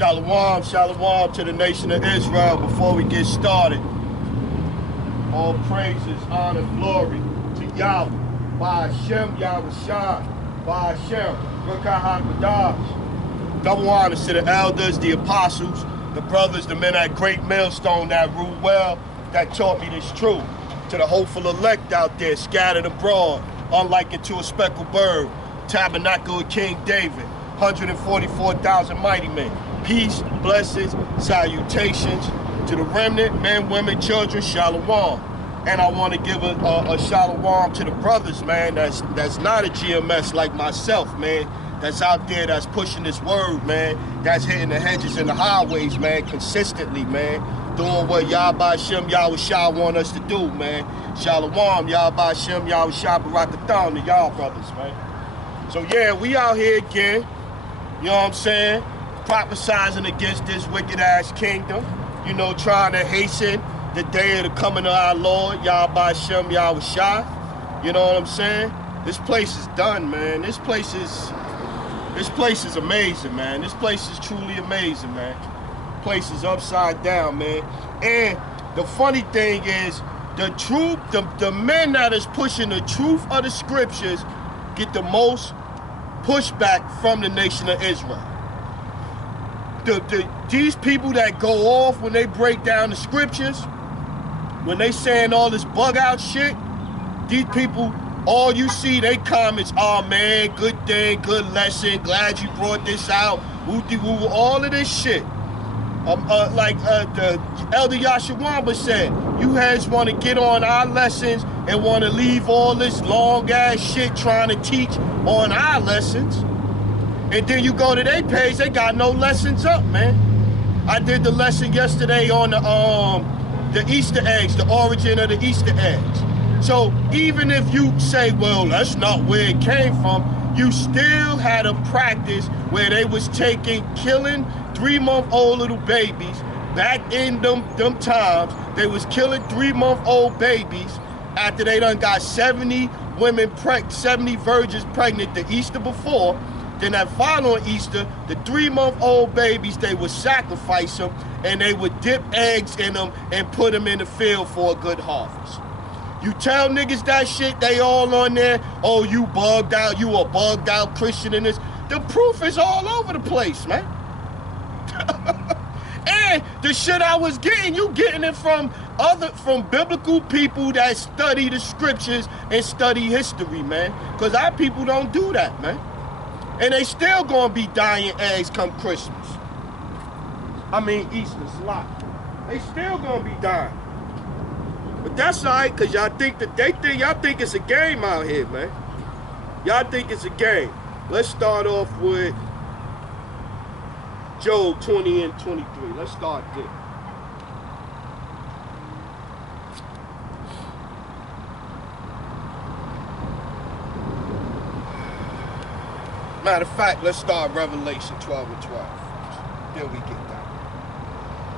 Shalom, shalom to the nation of Israel. Before we get started, all praises, honor, glory to Yahweh, by Hashem, Yahweh Shai, by Hashem, Rakah HaKadosh. Double honors to the elders, the apostles, the brothers, the men at Great Millstone that rule well, that taught me this truth. To the hopeful elect out there, scattered abroad, unlike it to a speckled bird, tabernacle of King David, 144,000 mighty men. Peace, blessings, salutations to the remnant, men, women, children, shalom. And I want to give a shalom to the brothers, man, that's not a GMS like myself, man, that's out there, that's pushing this word, man, that's hitting the hedges and the highways, man, consistently, man, doing what Yahweh Shem, Yahweh Shai want us to do, man. Shalom, Yahweh Shem, Yahweh Shai, Barakathon to y'all brothers, man. So yeah, we out here again, you know what I'm saying? Prophesizing against this wicked-ass kingdom, you know, trying to hasten the day of the coming of our Lord, Yahweh Shem, Yahweh Shai. You know what I'm saying? This place is done, man. This place is amazing, man. This place is truly amazing, man. This place is upside down, man. And the funny thing is, the truth, the men that is pushing the truth of the scriptures get the most pushback from the nation of Israel. These people that go off when they break down the scriptures, when they saying all this bug out shit, these people, all you see, they comments, oh man, good thing, good lesson, glad you brought this out, woo-de-woo, all of this shit. Like the Elder Yashawamba said, you heads want to get on our lessons and want to leave all this long ass shit trying to teach on our lessons. And then you go to their page, they got no lessons up, man. I did the lesson yesterday on the Easter eggs, the origin of the Easter eggs. So even if you say, well, that's not where it came from, you still had a practice where they was killing 3-month-old little babies. Back in them times, they was killing 3-month-old babies after they done got 70 virgins pregnant the Easter before. Then that following Easter, the 3-month-old babies, they would sacrifice them and they would dip eggs in them and put them in the field for a good harvest. You tell niggas that shit, they all on there, oh, you bugged out, you a bugged out Christian in this. The proof is all over the place, man. And the shit I was getting, you getting it from biblical people that study the scriptures and study history, man. Because our people don't do that, man. And they still gonna be dying eggs come Christmas. I mean Easter, slot. They still gonna be dying. But that's all right, because y'all think it's a game out here, man. Y'all think it's a game. Let's start off with Job 20 and 23. Let's start there. Matter of fact, let's start Revelation 12 and 12. Then we get that.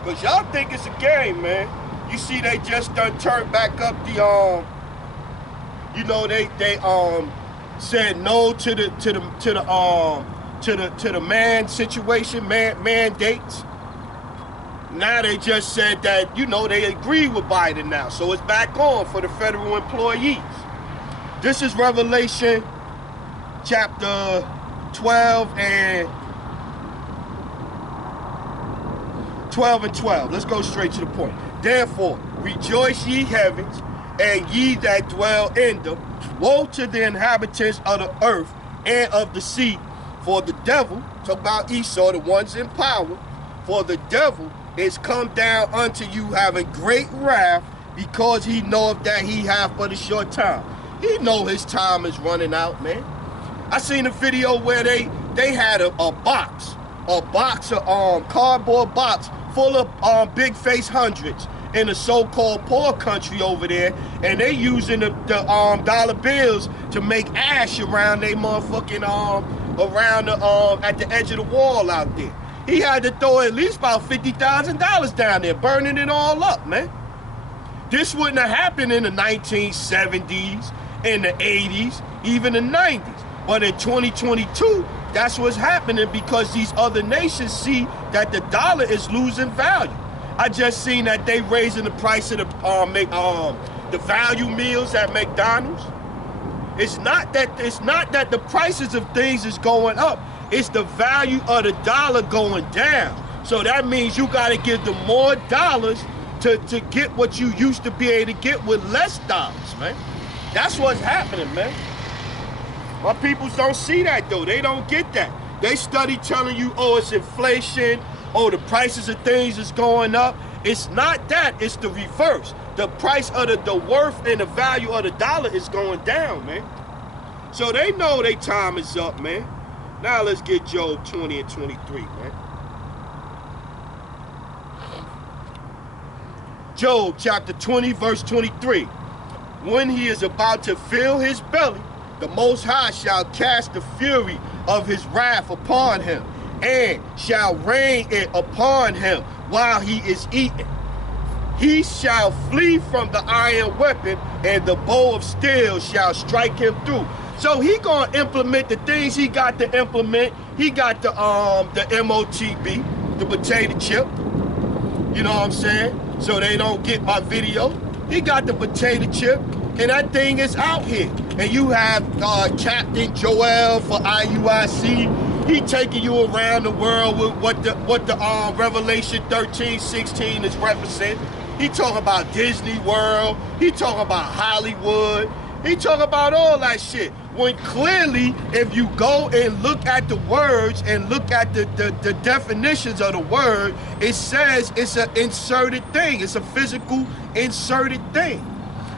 Because y'all think it's a game, man. You see, they just done turned back up the you know, they said no to the man situation, mandates. Now they just said that, you know, they agree with Biden now, so it's back on for the federal employees. This is Revelation chapter 12 and 12. Let's go straight to the point. Therefore, rejoice ye heavens, and ye that dwell in them. Woe to the inhabitants of the earth and of the sea, for the devil, talk about Esau, the ones in power, for the devil is come down unto you having great wrath, because he knoweth that he hath but a short time. He know his time is running out, man. I seen a video where they had a box of cardboard box full of big face hundreds in the so-called poor country over there, and they using the dollar bills to make ash around they motherfucking at the edge of the wall out there. He had to throw at least about $50,000 down there, burning it all up, man. This wouldn't have happened in the 1970s, in the 80s, even the 90s. But in 2022, That's what's happening because these other nations see that the dollar is losing value. I just seen that they raising the price of the value meals at McDonald's. It's not that the prices of things is going up. It's the value of the dollar going down. So that means you got to give them more dollars to get what you used to be able to get with less dollars, man. That's what's happening, man. My peoples don't see that, though. They don't get that. They study telling you, oh, it's inflation, oh, the prices of things is going up. It's not that. It's the reverse. The price of the worth and the value of the dollar is going down, man. So they know their time is up, man. Now let's get Job 20 and 23, man. Job chapter 20, verse 23. When he is about to fill his belly, the Most High shall cast the fury of his wrath upon him, and shall rain it upon him while he is eating. He shall flee from the iron weapon, and the bow of steel shall strike him through. So he gonna implement the things he got to implement. He got the MOTB, the potato chip. You know what I'm saying? So they don't get my video. He got the potato chip, and that thing is out here. And you have Captain Joel for IUIC. He taking you around the world with what the Revelation 13:16 is representing. He talking about Disney World. He talking about Hollywood. He talking about all that shit. When clearly, if you go and look at the words and look at the definitions of the word, it says it's an inserted thing. It's a physical inserted thing.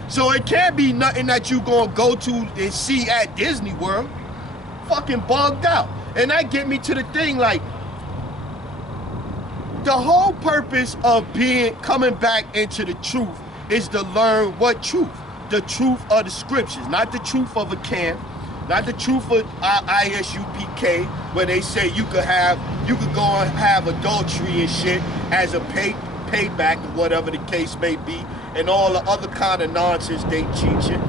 So it can't be nothing that you gonna go to and see at Disney World. Fucking bugged out. And that get me to the thing, like, the whole purpose of coming back into the truth is to learn what truth? The truth of the scriptures, not the truth of a camp, not the truth of ISUPK, where they say you could go and have adultery and shit as a payback or whatever the case may be, and all the other kind of nonsense they teaching.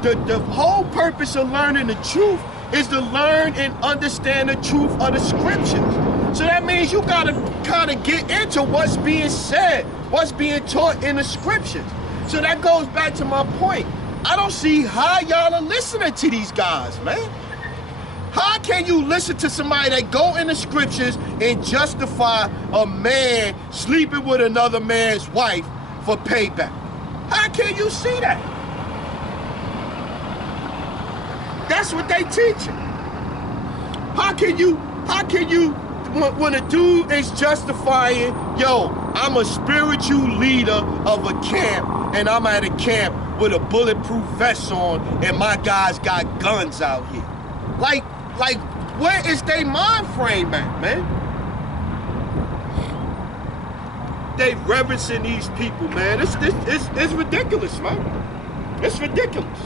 The whole purpose of learning the truth is to learn and understand the truth of the scriptures. So that means you gotta kind of get into what's being said, what's being taught in the scriptures. So that goes back to my point. I don't see how y'all are listening to these guys, man. How can you listen to somebody that go in the scriptures and justify a man sleeping with another man's wife for payback? How can you see that? That's what they teaching. How can you, when a dude is justifying, yo, I'm a spiritual leader of a camp, and I'm at a camp with a bulletproof vest on, and my guys got guns out here. Like, where is they mind frame at, man? They reverencing these people, man. It's ridiculous, man. It's ridiculous.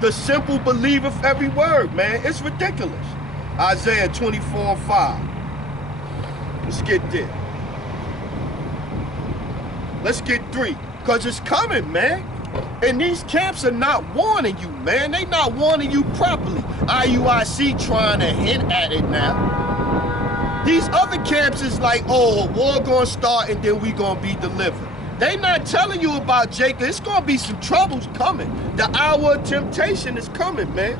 The simple believeth every word, man. It's ridiculous. Isaiah 24:5. Let's get there. Let's get 3, because it's coming, man. And these camps are not warning you, man. They not warning you properly. IUIC trying to hint at it now. These other camps is like, oh, a war gonna start and then we gonna be delivered. They not telling you about Jacob. It's gonna be some troubles coming. The hour of temptation is coming, man.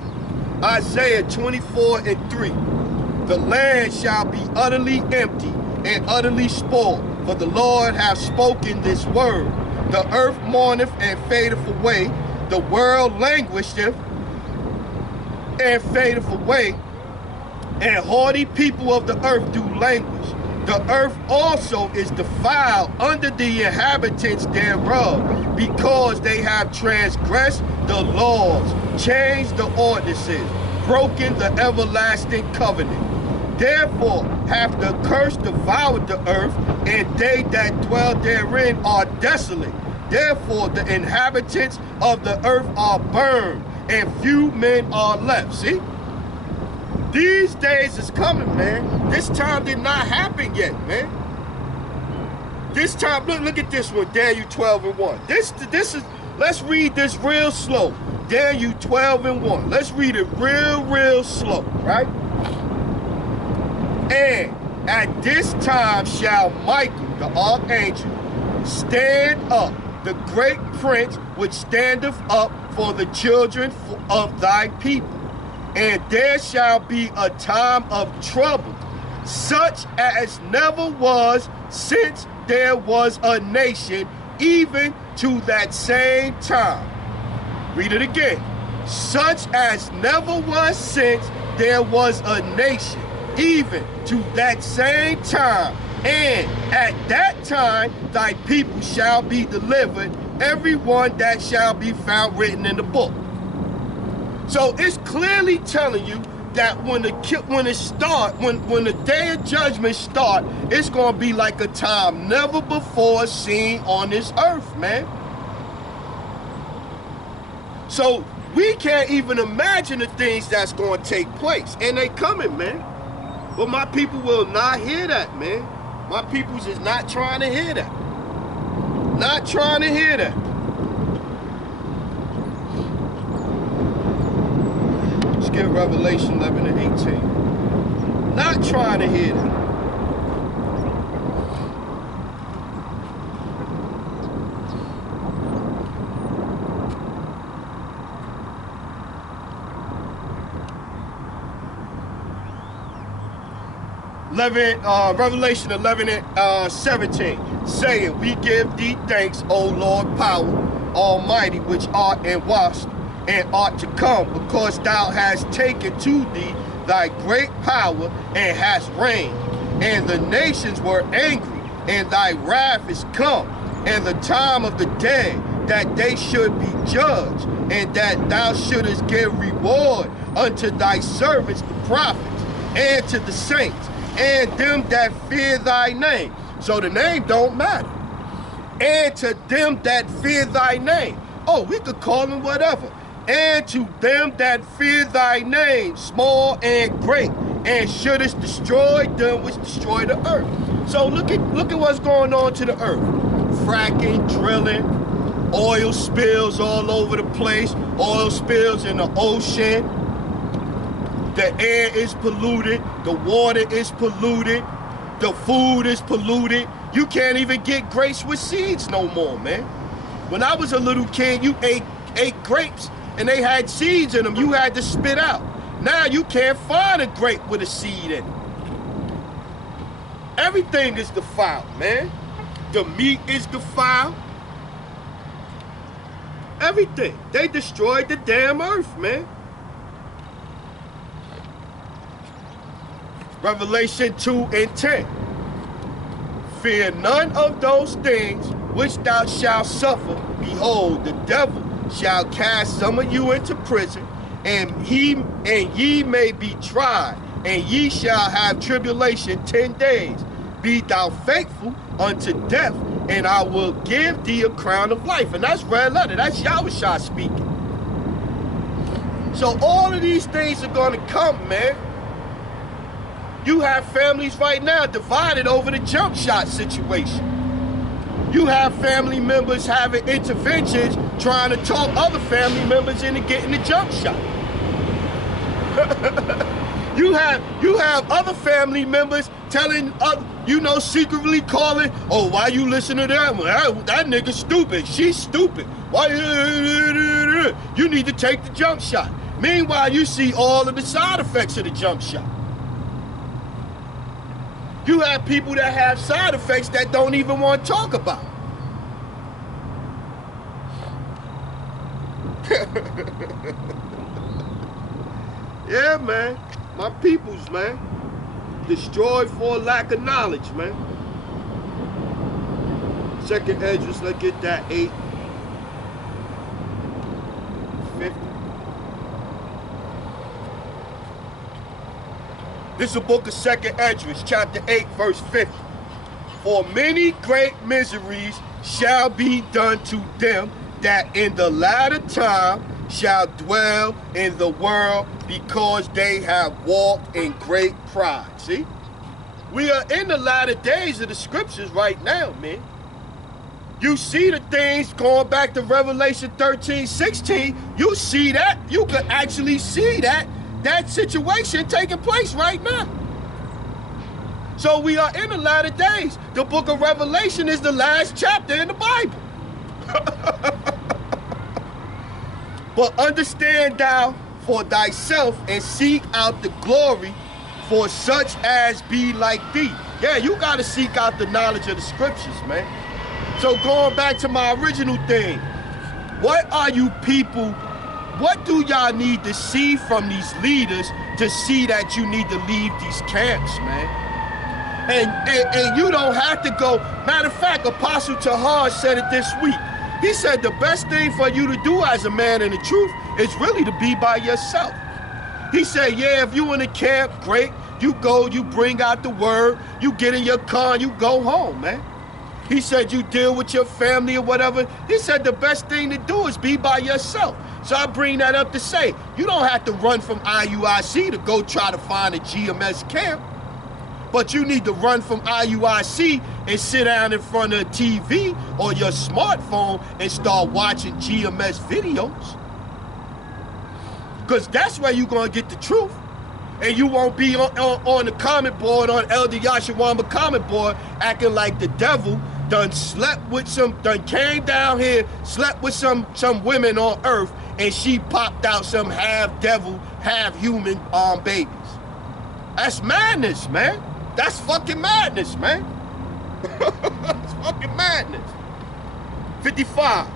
Isaiah 24:3. The land shall be utterly empty and utterly spoiled, for the Lord hath spoken this word. The earth mourneth and fadeth away. The world languisheth and fadeth away. And haughty people of the earth do languish. The earth also is defiled under the inhabitants thereof, because they have transgressed the laws, changed the ordinances, broken the everlasting covenant. Therefore hath the curse devoured the earth, and they that dwell therein are desolate. Therefore the inhabitants of the earth are burned, and few men are left. See? These days is coming, man. This time did not happen yet, man. This time, look at this one, Daniel 12:1. This is, let's read this real slow. Daniel 12:1. Let's read it real slow, right? And at this time shall Michael, the archangel, stand up, the great prince which standeth up for the children of thy people. And there shall be a time of trouble, such as never was since there was a nation, even to that same time. Read it again. Such as never was since there was a nation, even to that same time. And at that time thy people shall be delivered, every one that shall be found written in the book. So it's clearly telling you that when the day of judgment start, it's going to be like a time never before seen on this earth, man. So we can't even imagine the things that's going to take place, and they coming, man. But my people will not hear that, man. My people's is not trying to hear that. Not trying to hear that. Let's get Revelation 11 and 18. Not trying to hear that. Revelation 11 and 17, saying, we give thee thanks, O Lord, power, almighty, which art and wast, and art to come, because thou hast taken to thee thy great power, and hast reigned. And the nations were angry, and thy wrath is come, and the time of the dead, that they should be judged, and that thou shouldest give reward unto thy servants, the prophets, and to the saints, and them that fear thy name. So the name don't matter. And to them that fear thy name. Oh, we could call them whatever. And to them that fear thy name, small and great, and shouldest destroy them which destroy the earth. So look at what's going on to the earth. Fracking, drilling, oil spills all over the place, oil spills in the ocean. The air is polluted, the water is polluted, the food is polluted. You can't even get grapes with seeds no more, man. When I was a little kid, you ate grapes and they had seeds in them. You had to spit out. Now you can't find a grape with a seed in it. Everything is defiled, man. The meat is defiled. Everything. They destroyed the damn earth, man. Revelation 2 and 10. Fear none of those things which thou shalt suffer. Behold, the devil shall cast some of you into prison, and ye may be tried, and ye shall have tribulation 10 days. Be thou faithful unto death, and I will give thee a crown of life. And that's red letter. That's Yahushua speaking. So all of these things are going to come, man. You have families right now divided over the jump shot situation. You have family members having interventions trying to talk other family members into getting the jump shot. You have other family members telling, secretly calling, oh, why you listen to that one? That nigga stupid. She's stupid. Why? You need to take the jump shot. Meanwhile, you see all of the side effects of the jump shot. You have people that have side effects that don't even want to talk about. Yeah, man. My peoples, man. Destroyed for lack of knowledge, man. Second Esdras, let's get that 8:50. This is the book of Second Esdras, chapter 8, verse 50. For many great miseries shall be done to them that in the latter time shall dwell in the world, because they have walked in great pride. See? We are in the latter days of the scriptures right now, man. You see the things going back to Revelation 13, 16. You see that. You can actually see that situation taking place right now. So we are in the latter days. The book of Revelation is the last chapter in the Bible. But understand thou for thyself and seek out the glory for such as be like thee. Yeah, you got to seek out the knowledge of the scriptures, man. So going back to my original thing, what are you people, what do y'all need to see from these leaders to see that you need to leave these camps, man? And you don't have to go. Matter of fact, Apostle Tahar said it this week. He said the best thing for you to do as a man in the truth is really to be by yourself. He said, yeah, if you in the camp, great. You go, you bring out the word, you get in your car, and you go home, man. He said you deal with your family or whatever. He said the best thing to do is be by yourself. So I bring that up to say, you don't have to run from IUIC to go try to find a GMS camp. But you need to run from IUIC and sit down in front of a TV or your smartphone and start watching GMS videos. Because that's where you're going to get the truth. And you won't be on the comment board, on Elder Yashawama comment board, acting like the devil done came down here, slept with some women on earth, and she popped out some half devil, half human babies. That's madness, man. That's fucking madness, man. That's fucking madness. 55,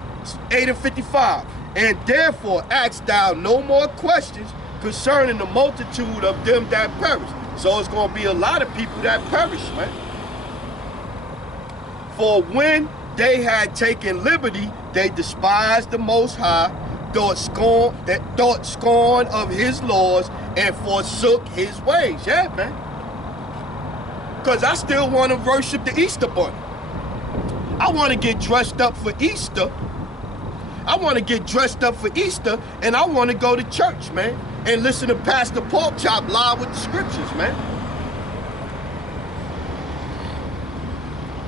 8 and 55. And therefore ask thou no more questions concerning the multitude of them that perish. So it's going to be a lot of people that perish, man. For when they had taken liberty, they despised the Most High, thought scorn of his laws, and forsook his ways. Yeah, man. Because I still want to worship the Easter bunny. I want to get dressed up for Easter. I want to get dressed up for Easter, and I want to go to church, man, and listen to Pastor Pork Chop live with the scriptures, man.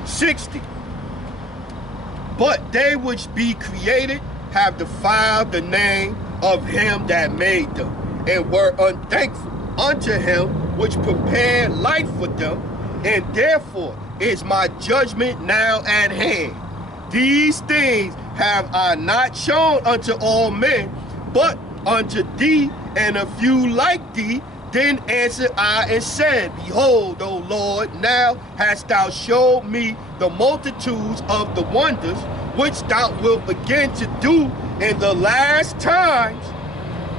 60. But they which be created have defiled the name of him that made them, and were unthankful unto him which prepared life for them, and therefore is my judgment now at hand. These things have I not shown unto all men, but unto thee and a few like thee. Then answered I and said, Behold, O Lord, now hast thou showed me the multitudes of the wonders which thou wilt begin to do in the last times.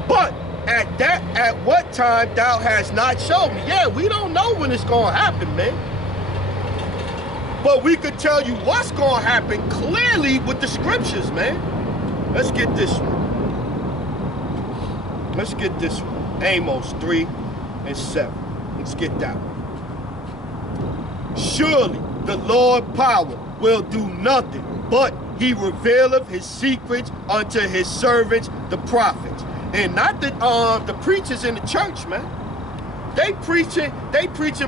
But at what time thou hast not shown me. Yeah, we don't know when it's going to happen, man. But we could tell you what's going to happen clearly with the scriptures, man. Let's get this one. Let's get this one. Amos 3 and 7. Let's get that one. Surely the Lord power will do nothing, but he revealeth his secrets unto his servants, the prophets. And not the preachers in the church, man. They preaching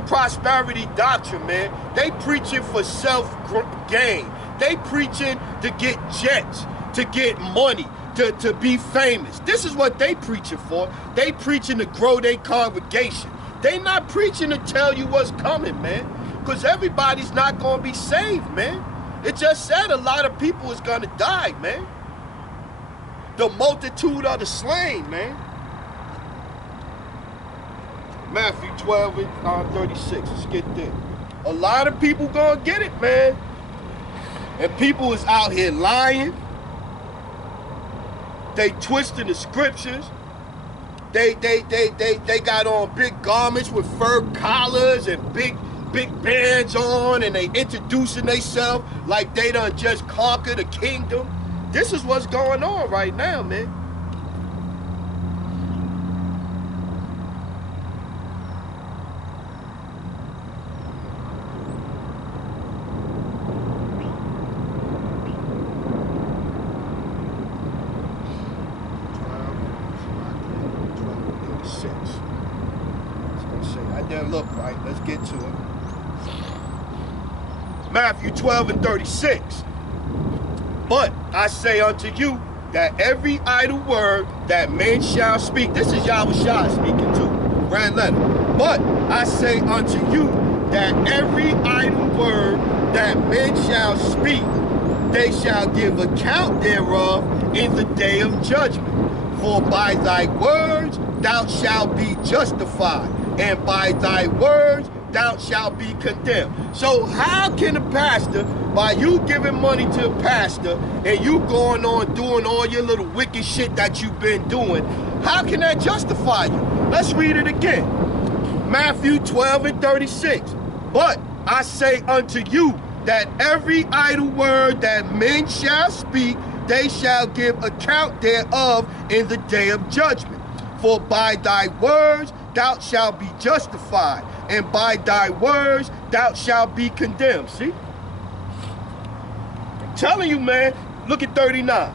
prosperity doctrine, man. They preaching for self-gain. They preaching to get jets, to get money, to be famous. This is what they preaching for. They preaching to grow their congregation. They not preaching to tell you what's coming, man. Because everybody's not going to be saved, man. It just said a lot of people is going to die, man. The multitude of the slain, man. Matthew 12 and 36. Let's get there. A lot of people gonna get it, man. And people is out here lying. They twisting the scriptures. They got on big garments with fur collars and big bands on, and they introducing themselves like they done just conquered a kingdom. This is what's going on right now, man. That didn't look right. Let's get to it. Matthew 12 and 36. But I say unto you that every idle word that men shall speak, this is Yahweh Shai speaking too, red letter. But I say unto you that every idle word that men shall speak, they shall give account thereof in the day of judgment. For by thy words thou shalt be justified, and by thy words thou shalt be condemned. So how can a pastor, by you giving money to a pastor and you going on doing all your little wicked shit that you've been doing, how can that justify you? Let's read it again. Matthew 12:36. But I say unto you that every idle word that men shall speak, they shall give account thereof in the day of judgment. For by thy words thou shalt be justified, and by thy words thou shalt be condemned. See? I'm telling you, man. Look at 39.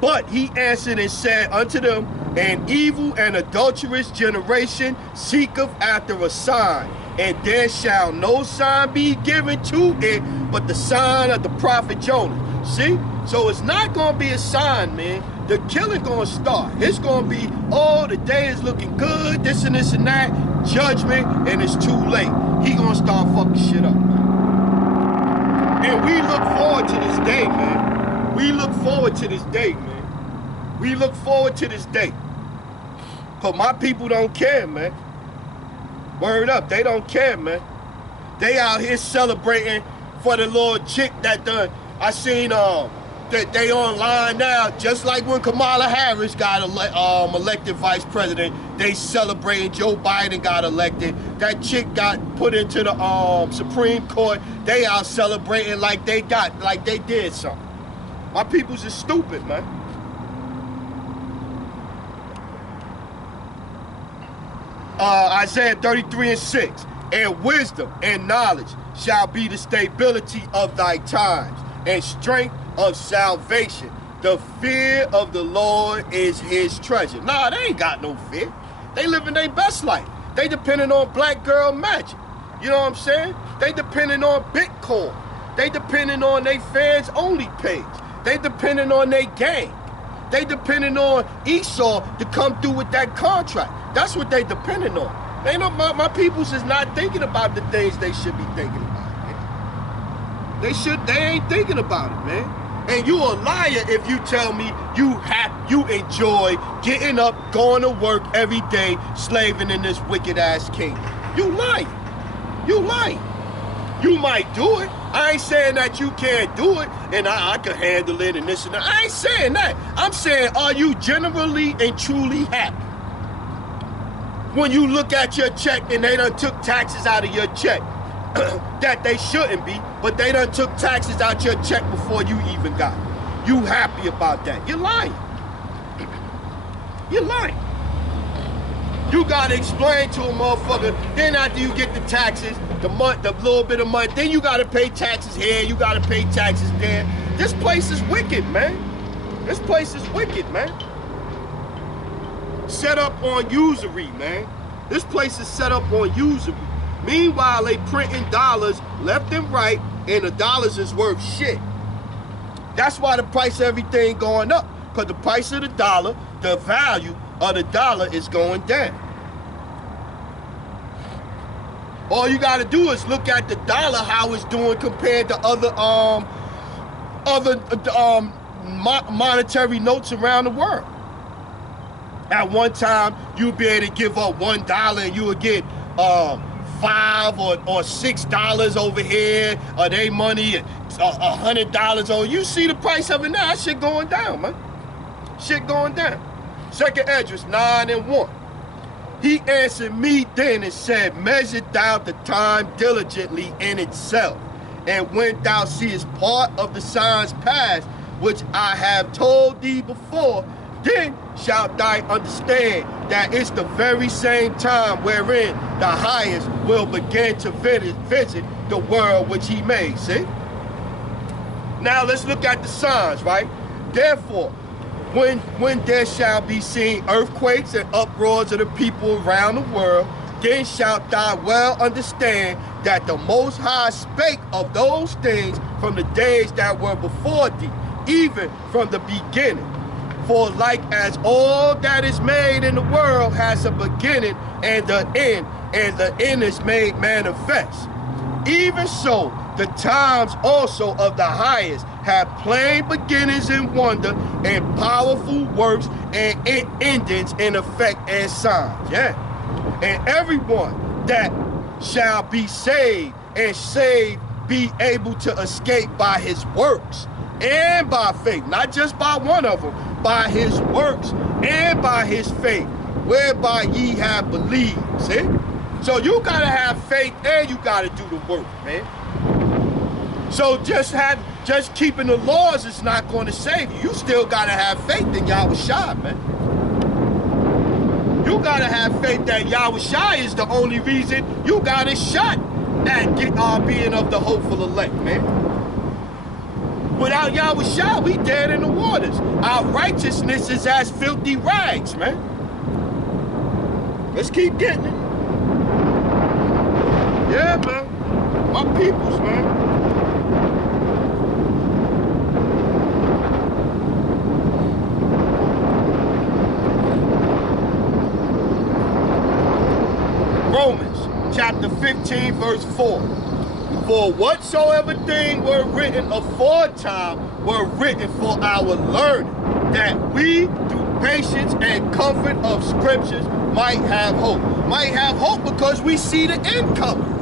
But he answered and said unto them, an evil and adulterous generation seeketh after a sign, and there shall no sign be given to it but the sign of the prophet Jonah. See? So it's not going to be a sign, man. The killing going to start. It's going to be, oh, the day is looking good, this and that, judgment, and it's too late. He going to start fucking shit up, man. And we look forward to this day, man. We look forward to this day, man. We look forward to this day. Because my people don't care, man. Word up, they don't care, man. They out here celebrating for the little chick that done. I seen that they online now, just like when Kamala Harris got elected vice president, they celebrating Joe Biden got elected. That chick got put into the Supreme Court. They out celebrating like they did something. My people's is stupid, man. Isaiah 33:6. And wisdom and knowledge shall be the stability of thy times, and strength of salvation. The fear of the Lord is his treasure. Nah, they ain't got no fear. They living their best life. They depending on black girl magic. You know what I'm saying? They depending on Bitcoin. They depending on their fans only page. They depending on their gang. They depending on Esau to come through with that contract. That's what they depending on. They know my peoples is not thinking about the things they should be thinking about, man. They ain't thinking about it, man. And you a liar if you tell me you enjoy getting up, going to work every day, slaving in this wicked ass kingdom. You lying. You lying. You might do it. I ain't saying that you can't do it and I can handle it and this and that. I ain't saying that. I'm saying, are you generally and truly happy? When you look at your check and they done took taxes out of your check, that they shouldn't be, but they done took taxes out your check before you even got it. You happy about that. You're lying. You're lying. You gotta explain to a motherfucker, then after you get the taxes, the little bit of money, then you gotta pay taxes here, you gotta pay taxes there. This place is wicked, man. This place is wicked, man. Set up on usury, man. This place is set up on usury. Meanwhile, they printing dollars left and right, and the dollars is worth shit. That's why the price of everything going up, because the price of the dollar, the value of the dollar is going down. All you got to do is look at the dollar, how it's doing compared to other monetary notes around the world. At one time, you'd be able to give up $1 and you would get $5 or $6 over here, or they money $100 over. You see the price of it now, that shit going down, man. Shit going down. Second address, 9:1. He answered me then and said, measure thou the time diligently in itself, and when thou seest part of the signs past, which I have told thee before, then shalt thou understand that it's the very same time wherein the highest will begin to visit the world which he made. See? Now let's look at the signs, right? Therefore, when there shall be seen earthquakes and uproars of the people around the world, then shalt thou well understand that the Most High spake of those things from the days that were before thee, even from the beginning. For like as all that is made in the world has a beginning and the end is made manifest, even so the times also of the highest have plain beginnings in wonder and powerful works and endings in effect and signs. Yeah. And everyone that shall be saved be able to escape by his works and by faith, not just by one of them, by his works and by his faith, whereby ye have believed. See? So you gotta have faith and you gotta do the work, man. So just keeping the laws is not going to save you. You still gotta have faith in Yahushua, man. You gotta have faith that Yahushua is the only reason you got a shot at being of the hopeful elect, man. Without Yahushua, we dead in the waters. Our righteousness is as filthy rags, man. Let's keep getting it. Yeah, man. My peoples, man. Romans chapter 15, verse 4. For whatsoever things were written aforetime were written for our learning, that we, through patience and comfort of scriptures, might have hope. Might have hope because we see the end coming.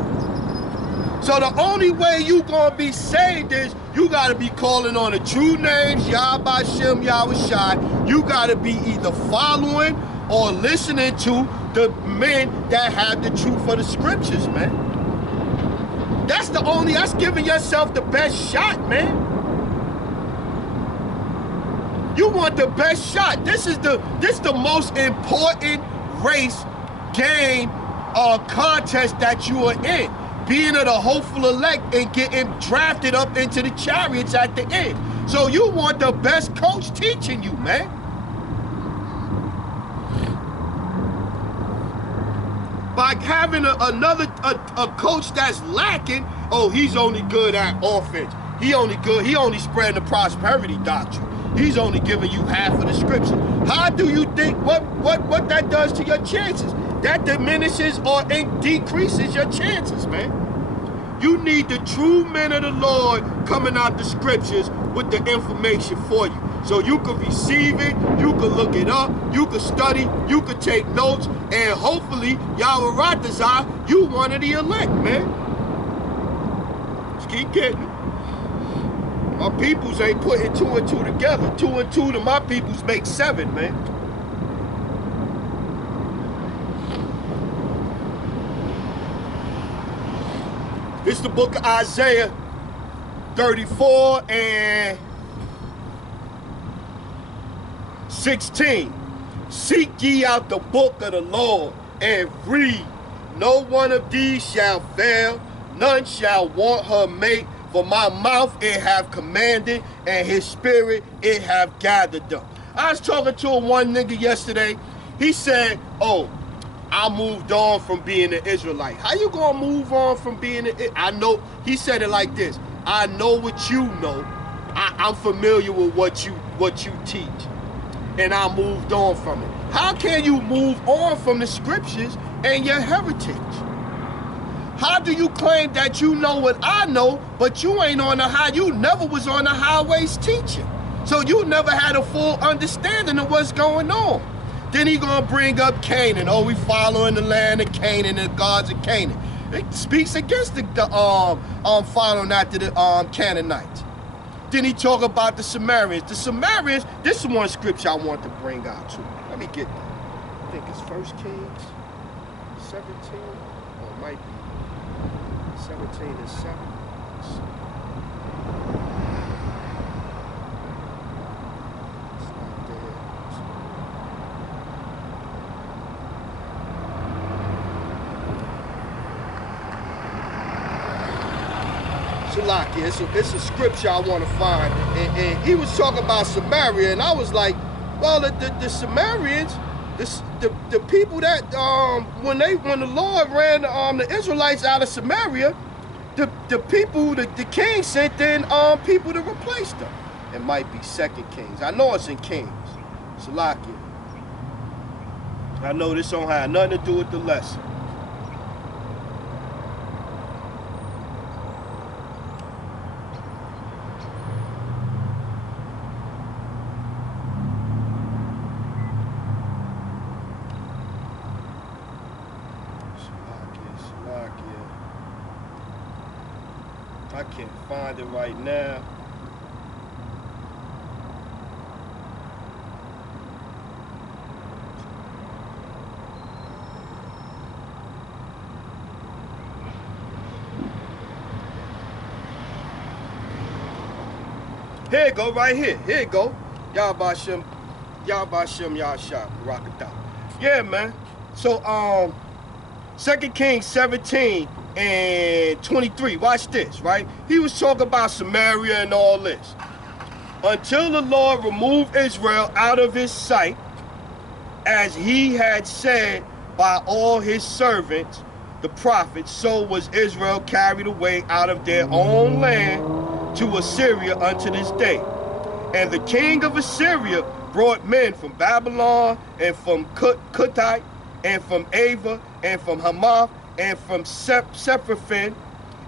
So the only way you gonna be saved is you gotta be calling on the true names, Yah B'Shem Yahushai. You gotta be either following or listening to the men that have the truth of the scriptures, man. That's giving yourself the best shot, man. You want the best shot. This is the most important race, game, contest that you are in. Being of the hopeful elect and getting drafted up into the chariots at the end. So you want the best coach teaching you, man. By having a coach that's lacking, oh, he's only good at offense. He only spreading the prosperity doctrine. He's only giving you half of the scripture. How do you think what that does to your chances? That diminishes or decreases your chances, man. You need the true men of the Lord coming out the scriptures with the information for you. So you can receive it, you can look it up, you can study, you can take notes, and hopefully, Yahuwah, you one of the elect, man. Just keep getting it. My peoples ain't putting 2 and 2 together. 2 and 2 to my peoples make 7, man. It's the book of Isaiah 34 and 16. Seek ye out the book of the Lord and read. No one of these shall fail, none shall want her mate. For my mouth it have commanded, and his spirit it have gathered them. I was talking to one nigga yesterday. He said, oh, I moved on from being an Israelite. How you gonna move on from being an Israelite? I know, he said it like this. I know what you know. I'm familiar with what you teach. And I moved on from it. How can you move on from the scriptures and your heritage? How do you claim that you know what I know, but you ain't on the high, you never was on the highways teaching. So you never had a full understanding of what's going on. Then he gonna bring up Canaan. Oh, we following the land of Canaan and the gods of Canaan. It speaks against the following after the Canaanites. Then he talk about the Sumerians. The Sumerians, this is one scripture I want to bring out to. Let me get that. I think it's 1 Kings 17, or it might be 17 and 7. It's not there. Shalaki, it's a scripture I want to find. And he was talking about Samaria, and I was like, well, the Sumerians, The people that when the Lord ran the Israelites out of Samaria, the king sent in people to replace them. It might be 2 Kings. I know it's in Kings. Salakia. I know this don't have nothing to do with the lesson. I can't find it right now. Here it go, right here. Here it go. Yahbashim Yahshua, Barakatah. Yeah, man. So 2 Kings 17 and 23. Watch this, right? He was talking about Samaria and all this. Until the Lord removed Israel out of his sight, as he had said by all his servants, the prophets, so was Israel carried away out of their own land to Assyria unto this day. And the king of Assyria brought men from Babylon and from Cuttite and from Ava and from Hamath and from Sepharvaim,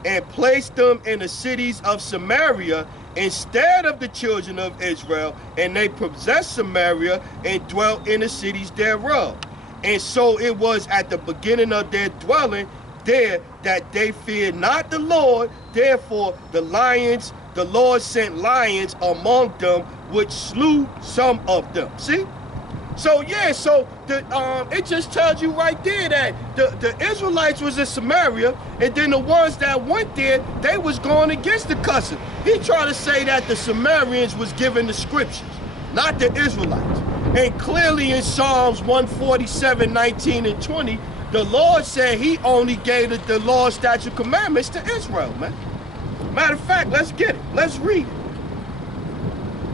and placed them in the cities of Samaria instead of the children of Israel, and they possessed Samaria and dwelt in the cities thereof. And so it was at the beginning of their dwelling there that they feared not the Lord. Therefore the Lord sent lions among them, which slew some of them. See? So yeah, so it just tells you right there that the Israelites was in Samaria, and then the ones that went there, they was going against the cussing. He tried to say that the Samaritans was given the scriptures, not the Israelites. And clearly in Psalms 147, 19 and 20, the Lord said he only gave the law, statute, commandments to Israel, man. Matter of fact, let's get it. Let's read it.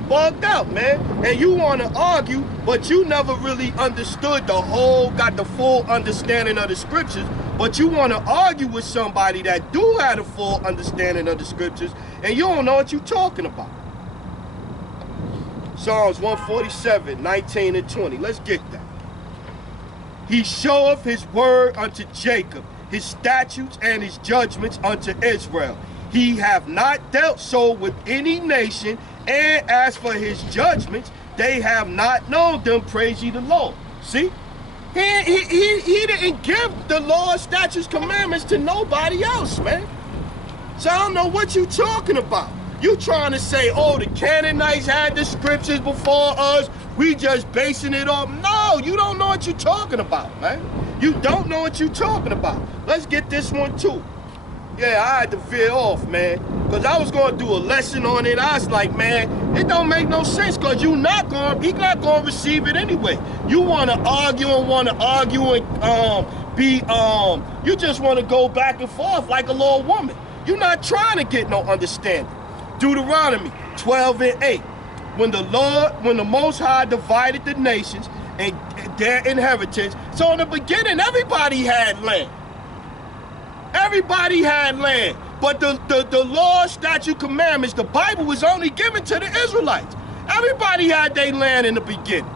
Bugged out, man. And you want to argue, but you never really understood got the full understanding of the scriptures, but you want to argue with somebody that do have a full understanding of the scriptures, and you don't know what you're talking about. Psalms 147, 19 and 20. Let's get that. He showeth his word unto Jacob, his statutes and his judgments unto Israel. He hath not dealt so with any nation, and as for his judgments, they have not known them. Praise ye the Lord. See? He didn't give the law, statutes, commandments to nobody else, man. So I don't know what you talking about. You trying to say, oh, the Canaanites had the scriptures before us, we just basing it off. No, you don't know what you're talking about, man. You don't know what you're talking about. Let's get this one too. Yeah, I had to veer off, man, because I was going to do a lesson on it. I was like, man, it don't make no sense, because he's not going to receive it anyway. You want to argue and you just want to go back and forth like a little woman. You're not trying to get no understanding. Deuteronomy 12 and 8. When the Most High divided the nations and their inheritance. So in the beginning, everybody had land. Everybody had land. But the law, statute, commandments, the Bible was only given to the Israelites. Everybody had their land in the beginning.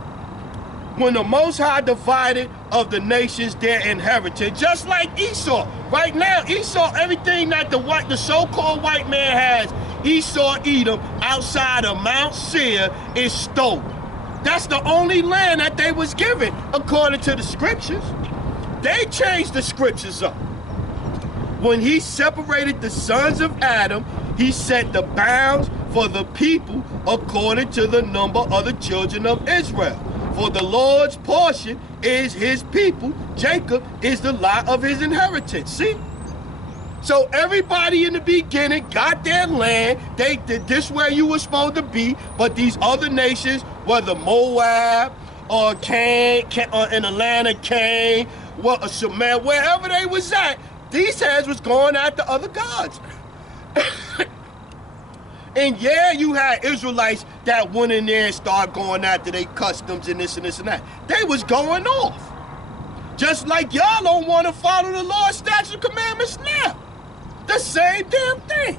When the Most High divided of the nations their inheritance, just like Esau. Right now, Esau, everything that the so-called white man has, Esau, Edom, outside of Mount Seir, is stolen. That's the only land that they was given, according to the scriptures. They changed the scriptures up. When he separated the sons of Adam, he set the bounds for the people according to the number of the children of Israel. For the Lord's portion is his people. Jacob is the lot of his inheritance. See? So everybody in the beginning got their land. They did this where you were supposed to be. But these other nations, whether Moab or Cain, or in the land of Cain, Samaria, wherever they was at, these heads was going after other gods. And yeah, you had Israelites that went in there and started going after their customs and this and this and that. They was going off. Just like y'all don't want to follow the Lord's statutes and commandments now. The same damn thing.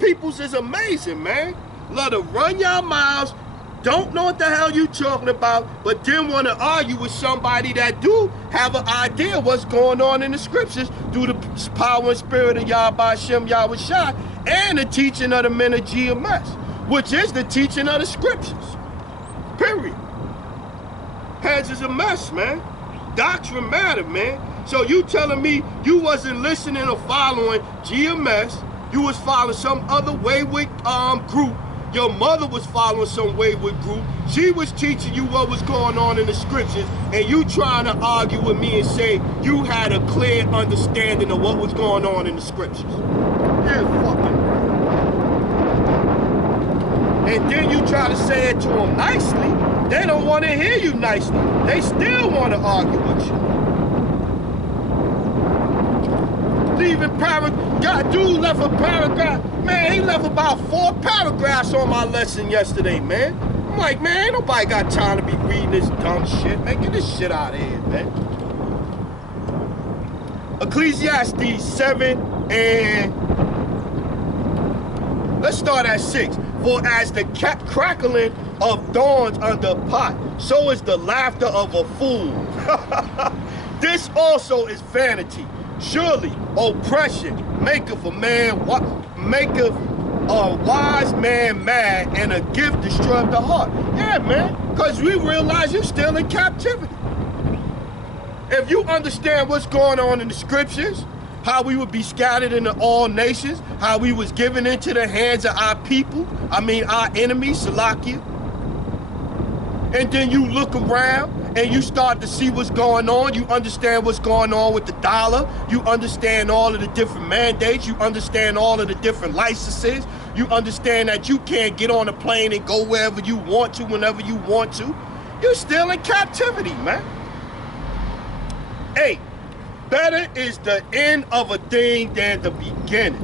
Peoples is amazing, man. Love to run y'all mouths, don't know what the hell you talking about, but then want to argue with somebody that do have an idea what's going on in the scriptures through the power and spirit of Yahweh Hashem Yahweh Shai and the teaching of the men of GMS, which is the teaching of the scriptures. Period. Heads is a mess, man. Doctrine matter, man. So you telling me you wasn't listening or following GMS, you was following some other wayward group. Your mother was following some wayward group. She was teaching you what was going on in the scriptures, and you trying to argue with me and say you had a clear understanding of what was going on in the scriptures. Yeah, fucking right. And then you try to say it to them nicely. They don't want to hear you nicely. They still want to argue with you. Leaving paragraph, dude left a paragraph. Man, he left about 4 paragraphs on my lesson yesterday, man. I'm like, man, ain't nobody got time to be reading this dumb shit. Man, get this shit out of here, man. Ecclesiastes 7 and... Let's start at 6. For as the crackling of thorns under a pot, so is the laughter of a fool. This also is vanity. Surely oppression maketh a wise man mad, and a gift destroyeth the heart. Yeah, man, because we realize you're still in captivity. If you understand what's going on in the scriptures, how we would be scattered into all nations, how we was given into the hands of our people, our enemies, Salakia, and then you look around and you start to see what's going on. You understand what's going on with the dollar. You understand all of the different mandates. You understand all of the different licenses. You understand that you can't get on a plane and go wherever you want to, whenever you want to. You're still in captivity, man. 8. Better is the end of a thing than the beginning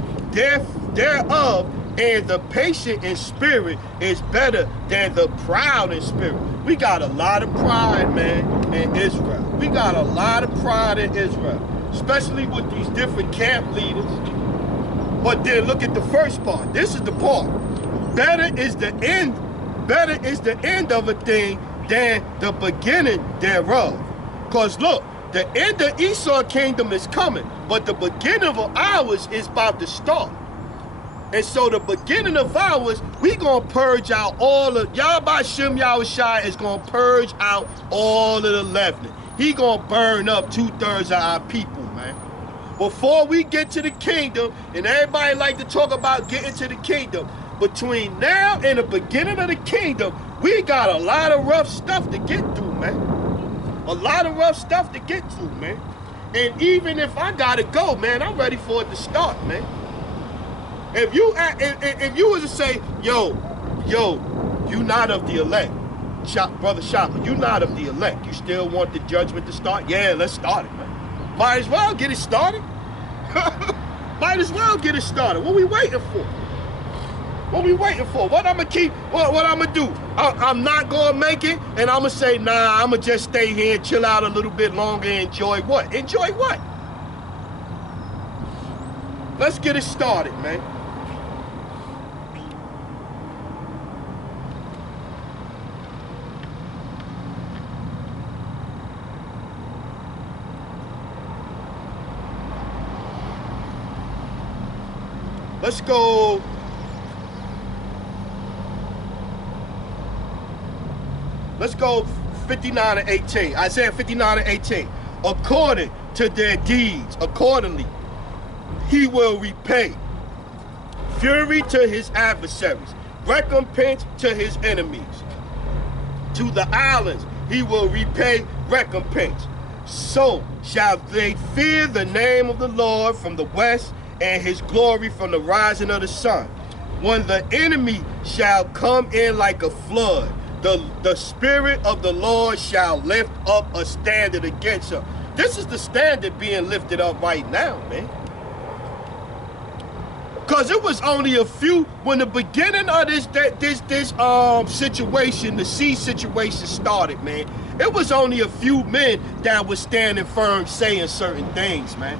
thereof, and the patient in spirit is better than the proud in spirit. We got a lot of pride, man, in Israel. We got a lot of pride in Israel, especially with these different camp leaders. But then look at the first part. This is the part. Better is the end of a thing than the beginning thereof. Because look, the end of Esau's kingdom is coming, but the beginning of ours is about to start. And so the beginning of ours, we gonna purge out all of, Yahweh Hashem Yahweh Shai is gonna purge out all of the leavening. He gonna burn up 2/3 of our people, man. Before we get to the kingdom, and everybody like to talk about getting to the kingdom, between now and the beginning of the kingdom, we got a lot of rough stuff to get through, man. A lot of rough stuff to get through, man. And even if I gotta go, man, I'm ready for it to start, man. If you was to say, yo, you not of the elect, Brother Shopper, you not of the elect, you still want the judgment to start? Yeah, let's start it, man. Might as well get it started. Might as well get it started. What we waiting for? What we waiting for? What I'm gonna keep, what I'm gonna do? I'm not gonna make it, and I'm gonna say, nah, I'm gonna just stay here and chill out a little bit longer and enjoy what? Enjoy what? Let's get it started, man. Let's go. Let's go 59 and 18. Isaiah 59 and 18. According to their deeds, accordingly, he will repay. Fury to his adversaries, recompense to his enemies. To the islands he will repay recompense. So shall they fear the name of the Lord from the west, and his glory from the rising of the sun. When the enemy shall come in like a flood, the Spirit of the Lord shall lift up a standard against him. This is the standard being lifted up right now, man. Cause it was only a few, when the beginning of this situation, the sea situation started, man, it was only a few men that was standing firm saying certain things, man.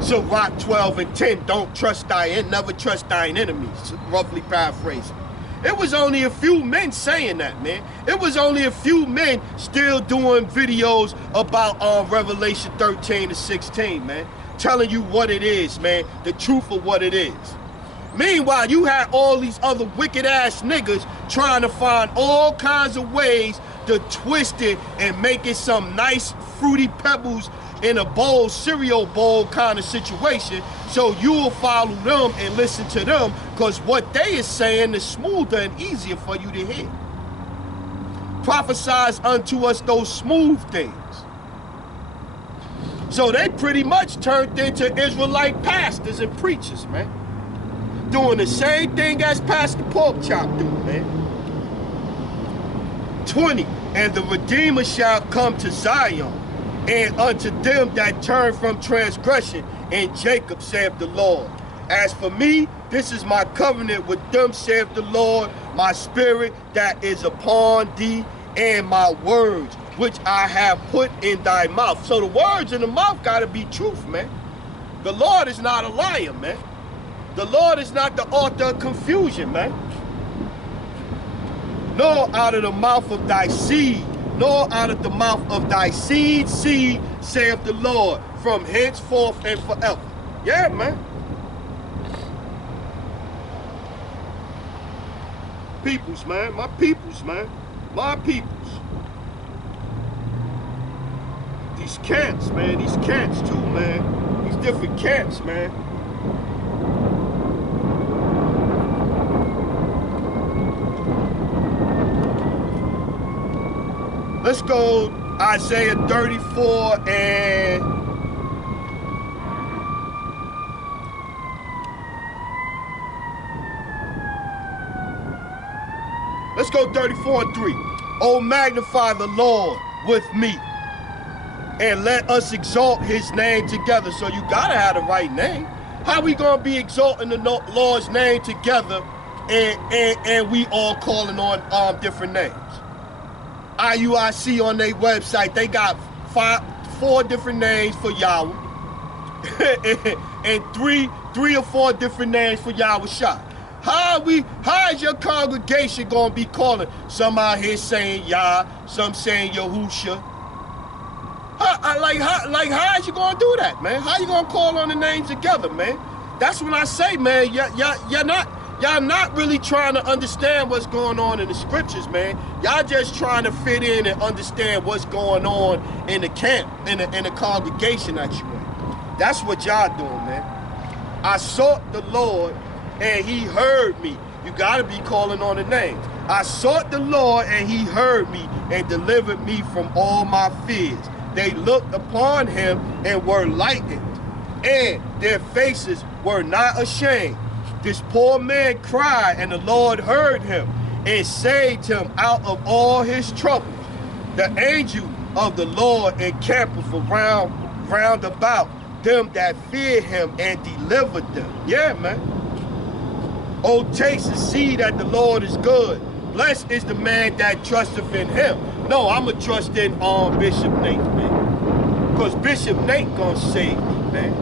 So Rock 12 and 10, don't trust never trust thine enemies, roughly paraphrasing. It was only a few men saying that, man. It was only a few men still doing videos about Revelation 13 to 16, man. Telling you what it is, man. The truth of what it is. Meanwhile, you had all these other wicked ass niggas trying to find all kinds of ways to twist it and make it some nice fruity pebbles in a bowl, cereal bowl kind of situation, so you will follow them and listen to them, because what they is saying is smoother and easier for you to hear. Prophesies unto us those smooth things. So they pretty much turned into Israelite pastors and preachers, man. Doing the same thing as Pastor Porkchop do, man. 20, and the Redeemer shall come to Zion, and unto them that turn from transgression, and Jacob, saith the Lord. As for me, this is my covenant with them, saith the Lord, my spirit that is upon thee, and my words, which I have put in thy mouth. So the words in the mouth gotta be truth, man. The Lord is not a liar, man. The Lord is not the author of confusion, man. Nor out of the mouth of thy seed, nor out of the mouth of thy seed, saith the Lord, from henceforth and forever. Yeah, man. Peoples, man. My peoples, man. My peoples. These camps, man. These camps too, man. These different camps, man. Let's go Isaiah 34 and let's go 34 and 3. Oh, magnify the Lord with me, and let us exalt his name together. So you gotta have the right name. How we gonna be exalting the Lord's name together and we all calling on different names? IUIC on their website, they got 4 different names for Yahweh and three or four different names for Yahweh Shah. How is your congregation gonna be calling? Some out here saying Yah, some saying Yahusha. How is you gonna do that, man? How you gonna call on the names together, man? That's when I say, man, y'all not really trying to understand what's going on in the scriptures, man. Y'all just trying to fit in and understand what's going on in the camp, in the congregation that you in. That's what y'all doing, man. I sought the Lord and he heard me. You gotta be calling on the names. I sought the Lord and he heard me and delivered me from all my fears. They looked upon him and were lightened, and their faces were not ashamed. This poor man cried, and the Lord heard him and saved him out of all his troubles. The angel of the Lord encampeth round about them that fear him and delivered them. Yeah, man. Oh, taste and see that the Lord is good. Blessed is the man that trusteth in him. No, I'ma trust in Bishop Nate, man. Because Bishop Nate gonna save me, man.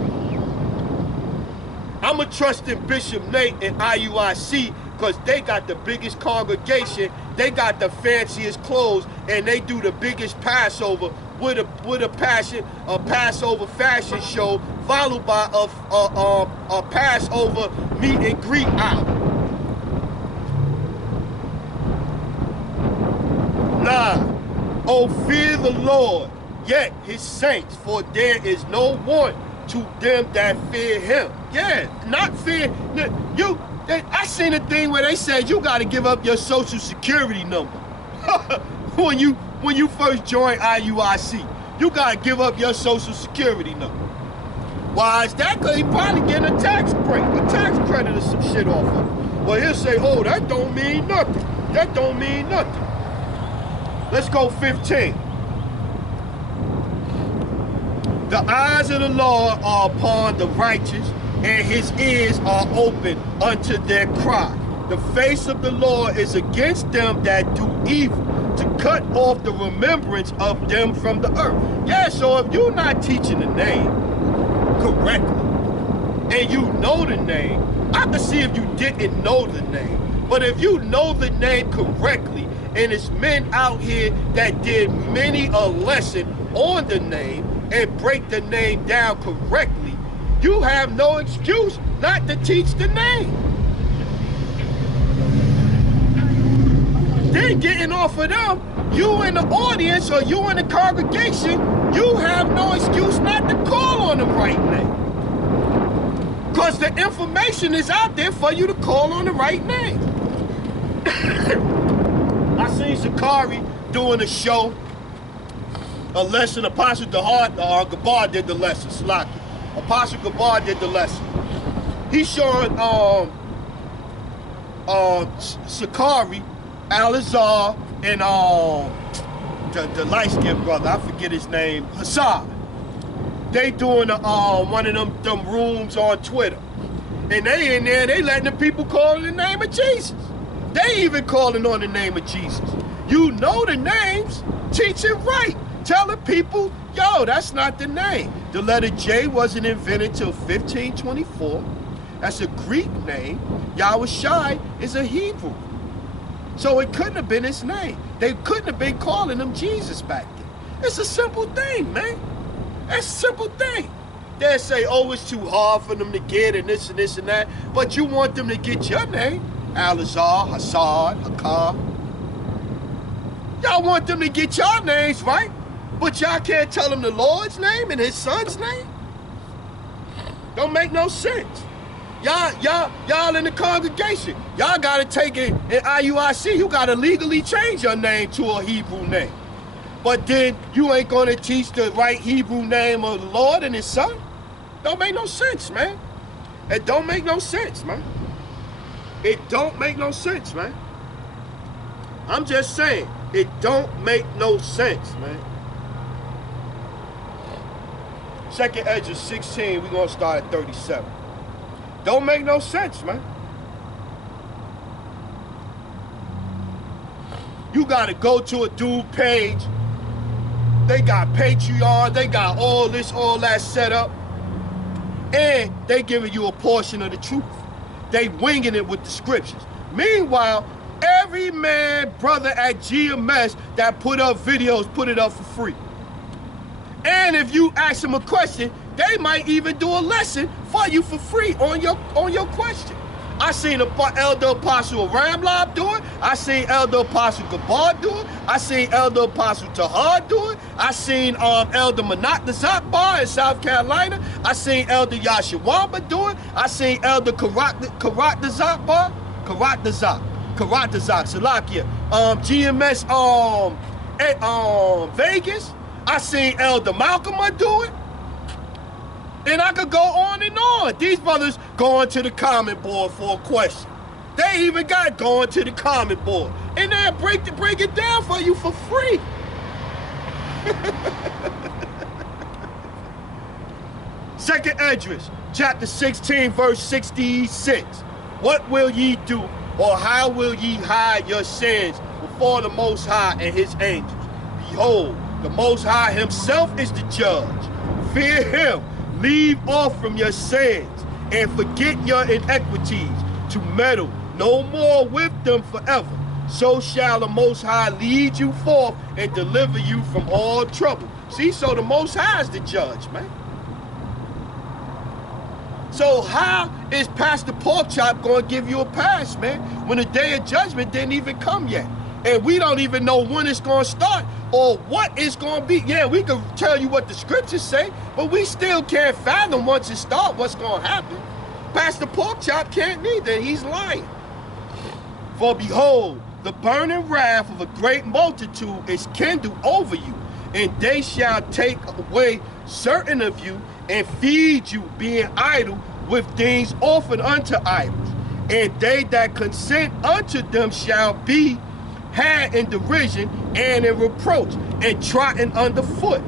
I'ma trust in Bishop Nate and IUIC because they got the biggest congregation, they got the fanciest clothes, and they do the biggest Passover with a Passover fashion show, followed by a Passover meet and greet hour. Oh, fear the Lord, yet his saints, for there is no want to them that fear him. Yeah, not fear. I seen a thing where they said you got to give up your social security number when you first join IUIC. You got to give up your social security number. Why is that? Because he probably getting a tax break, a tax credit or some shit off of it. Well, he'll say, oh, that don't mean nothing. That don't mean nothing. Let's go 15. The eyes of the Lord are upon the righteous, and his ears are open unto their cry. The face of the Lord is against them that do evil, to cut off the remembrance of them from the earth. Yeah, so if you're not teaching the name correctly, and you know the name, I can see if you didn't know the name. But if you know the name correctly, and it's men out here that did many a lesson on the name and break the name down correctly, you have no excuse not to teach the name. Then getting off of them, you in the audience or you in the congregation, you have no excuse not to call on the right name. Because the information is out there for you to call on the right name. I seen Zakari doing a show, a lesson. Apostle Gabar did the lesson, Slaki. Apostle Gabar did the lesson. He's showing Zakari, Al-Azhar, and the light-skinned brother, I forget his name, Hassan. They doing one of them rooms on Twitter. And they in there, they letting the people call in the name of Jesus. They even calling on the name of Jesus. You know the names, teach it right. Tell the people, yo, that's not the name. The letter J wasn't invented till 1524. That's a Greek name. Yahushai is a Hebrew. So it couldn't have been his name. They couldn't have been calling him Jesus back then. It's a simple thing, man. That's a simple thing. They say, oh, it's too hard for them to get and this and that. But you want them to get your name. Al-Azhar, Hassan, Hakar. Y'all want them to get your names right. But y'all can't tell them the Lord's name and his son's name. Don't make no sense. Y'all in the congregation, y'all gotta take it in IUIC, you gotta legally change your name to a Hebrew name. But then you ain't gonna teach the right Hebrew name of the Lord and his son? Don't make no sense, man. It don't make no sense, man. It don't make no sense, man. I'm just saying, it don't make no sense, man. Second Edge is 16, we're gonna start at 37. Don't make no sense, man. You gotta go to a dude page. They got Patreon, they got all this, all that set up. And they giving you a portion of the truth. They winging it with the scriptures. Meanwhile, every man, brother at GMS that put up videos, put it up for free. And if you ask them a question, they might even do a lesson for you for free on your question. I seen Elder Apostle Ramlab do it. I seen Elder Apostle Gabar do it. I seen Elder Apostle Tahar do it. I seen Elder Manat Zakbar in South Carolina. I seen Elder Yashawamba do it. I seen Elder Karat Zakbar. Karat Zak, Salakia. GMS Vegas. I seen Elder Malcolm do it. And I could go on and on. These brothers going to the comment board for a question. They even got going to the comment board. And they'll break it down for you for free. Second Esdras, chapter 16, verse 66. What will ye do, or how will ye hide your sins before the Most High and his angels? Behold, the Most High himself is the judge. Fear him. Leave off from your sins and forget your iniquities, to meddle no more with them forever. So shall the Most High lead you forth and deliver you from all trouble. See, so the Most High is the judge, man. So how is Pastor Porkchop going to give you a pass, man, when the day of judgment didn't even come yet? And we don't even know when it's going to start or what it's going to be. Yeah, we can tell you what the scriptures say, but we still can't fathom once it starts what's going to happen. Pastor Porkchop can't neither. He's lying. For behold, the burning wrath of a great multitude is kindled over you, and they shall take away certain of you and feed you, being idle with things offered unto idols. And they that consent unto them shall be had in derision and in reproach and trodden underfoot.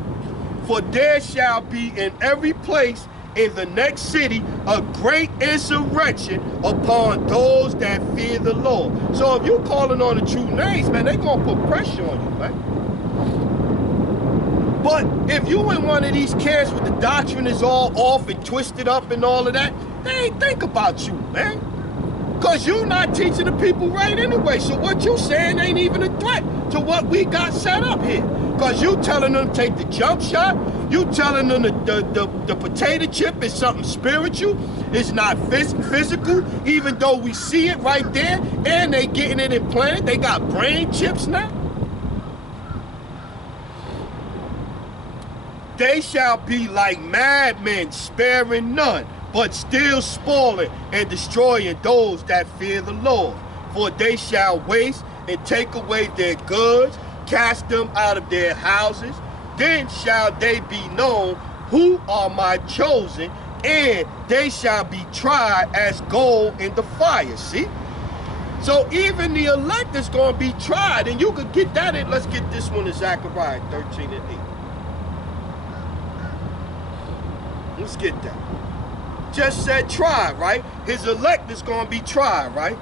For there shall be in every place in the next city a great insurrection upon those that fear the Lord. So if you calling on the true names, man, they gonna put pressure on you, man. But if you in one of these camps with the doctrine is all off and twisted up and all of that, they ain't think about you, man. Because you not teaching the people right anyway. So what you saying ain't even a threat to what we got set up here. Because you telling them to take the jump shot. You telling them the potato chip is something spiritual. It's not physical, even though we see it right there. And they getting it implanted. They got brain chips now. They shall be like madmen, sparing none, but still spoiling and destroying those that fear the Lord. For they shall waste and take away their goods, cast them out of their houses. Then shall they be known who are my chosen, and they shall be tried as gold in the fire. See? So even the elect is going to be tried, and you could get that in. Let's get this one in Zechariah 13 and 8. Let's get that. Just said tried, right? His elect is going to be tried, right?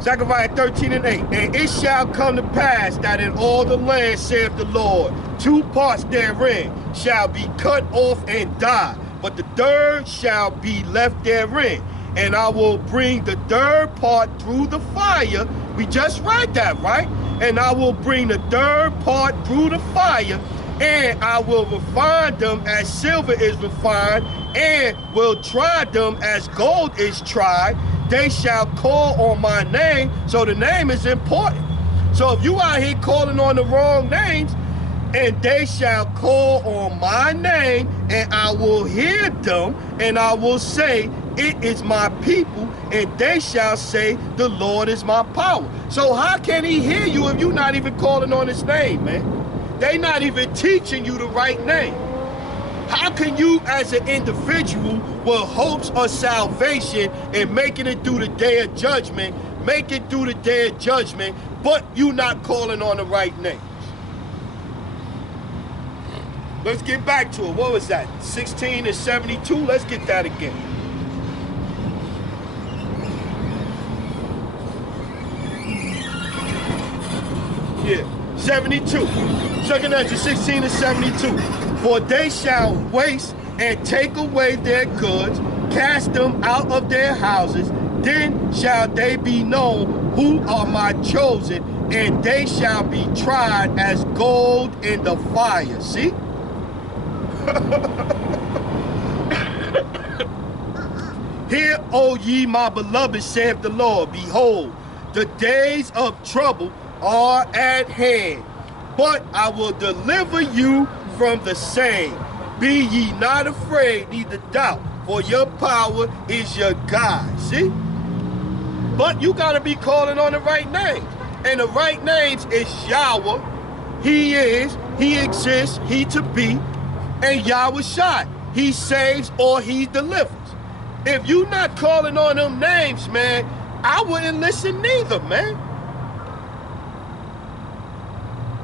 Zechariah 13 and 8. And it shall come to pass that in all the land, saith the Lord, 2 parts therein shall be cut off and die, but the third shall be left therein. And I will bring the third part through the fire. We just read that, right? And I will bring the third part through the fire, and I will refine them as silver is refined, and will try them as gold is tried. They shall call on my name. So the name is important. So if you out here calling on the wrong names, and they shall call on my name, and I will hear them, and I will say, it is my people, and they shall say, the Lord is my power. So how can he hear you if you're not even calling on his name, man? They not even teaching you the right name. How can you as an individual with hopes of salvation and making it through the day of judgment, make it through the day of judgment, but you not calling on the right names? Let's get back to it. What was that? 16 and 72? Let's get that again. Yeah. 72. Second Ezra 16 and 72. For they shall waste and take away their goods, cast them out of their houses. Then shall they be known who are my chosen, and they shall be tried as gold in the fire. See? Hear, O ye my beloved, saith the Lord, behold, the days of trouble are at hand, but I will deliver you from the same. Be ye not afraid, neither doubt, for your power is your God. See? But you got to be calling on the right names. And the right names is Yahweh. He is, he exists, he to be. And Yahweh Shai. He saves or he delivers. If you not calling on them names, man, I wouldn't listen neither, man.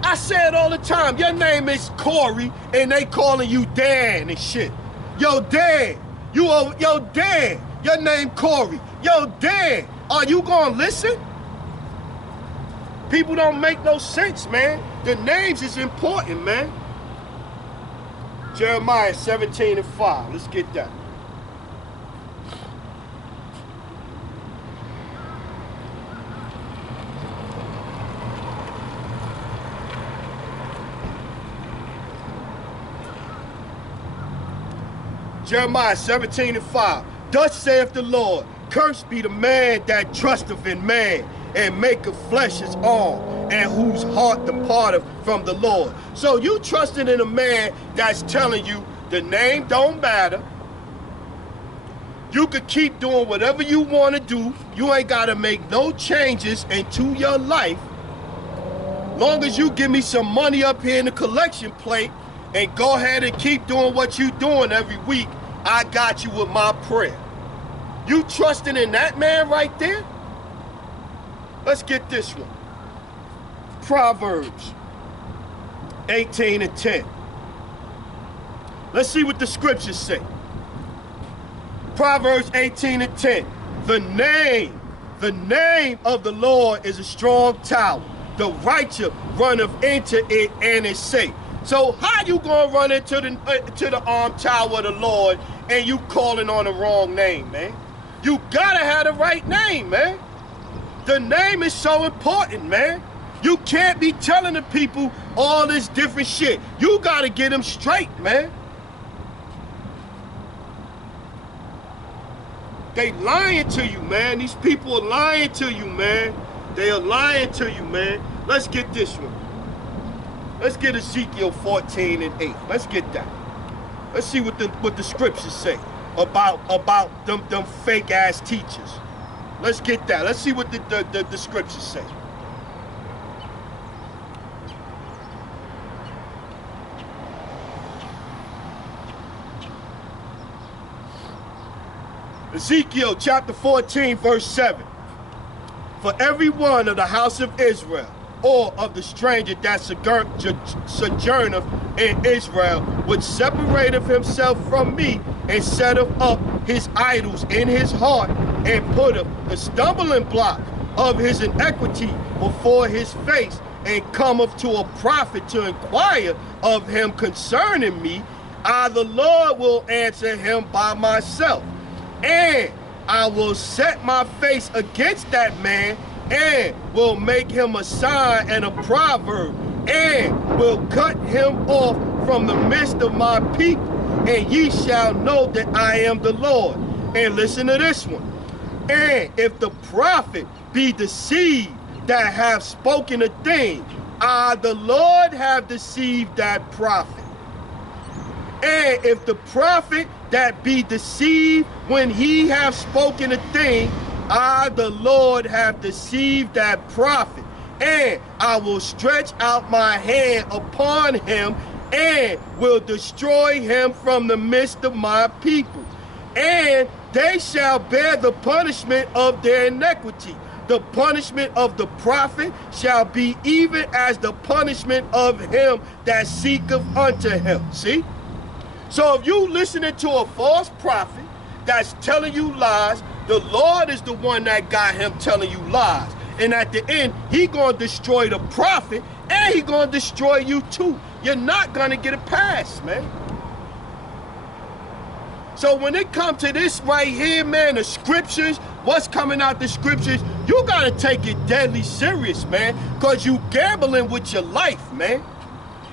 I say it all the time. Your name is Corey, and they calling you Dan and shit. Yo, Dan. Yo, Dan. Your name Corey. Yo, Dan. Are you gonna listen? People don't make no sense, man. The names is important, man. Jeremiah 17 and 5. Let's get that. Jeremiah 17 and 5. Thus saith the Lord, cursed be the man that trusteth in man, and maketh flesh his arm, and whose heart departeth from the Lord. So you trusting in a man that's telling you the name don't matter. You could keep doing whatever you want to do. You ain't got to make no changes into your life. Long as you give me some money up here in the collection plate and go ahead and keep doing what you doing every week, I got you with my prayer. You trusting in that man right there? Let's get this one. Proverbs 18 and 10. Let's see what the scriptures say. Proverbs 18:10. The name of the Lord is a strong tower. The righteous runneth into it and is safe. So how you gonna run into the tower of the Lord and you calling on the wrong name, man? You gotta have the right name, man. The name is so important, man. You can't be telling the people all this different shit. You gotta get them straight, man. They lying to you, man. These people are lying to you, man. They are lying to you, man. Let's get this one. Let's get Ezekiel 14:8. Let's get that. Let's see what the scriptures say about them fake ass teachers. Let's get that. Let's see what the scriptures say. Ezekiel chapter 14, verse 7. For every one of the house of Israel, or of the stranger that sojourneth in Israel, which separateth himself from me, and setteth up his idols in his heart, and putteth the stumbling block of his iniquity before his face, and cometh to a prophet to inquire of him concerning me, I the Lord will answer him by myself. And I will set my face against that man, and will make him a sign and a proverb, and will cut him off from the midst of my people, and ye shall know that I am the Lord. And listen to this one. And if the prophet be deceived that have spoken a thing, I the Lord have deceived that prophet. And if the prophet that be deceived when he have spoken a thing, I the Lord have deceived that prophet, and I will stretch out my hand upon him, and will destroy him from the midst of my people. And they shall bear the punishment of their iniquity. The punishment of the prophet shall be even as the punishment of him that seeketh unto him. See? So if you listening to a false prophet that's telling you lies, the Lord is the one that got him telling you lies. And at the end, he gonna destroy the prophet, and he gonna destroy you too. You're not gonna get a pass, man. So when it comes to this right here, man, the scriptures, what's coming out the scriptures, you gotta take it deadly serious, man, because you gambling with your life, man.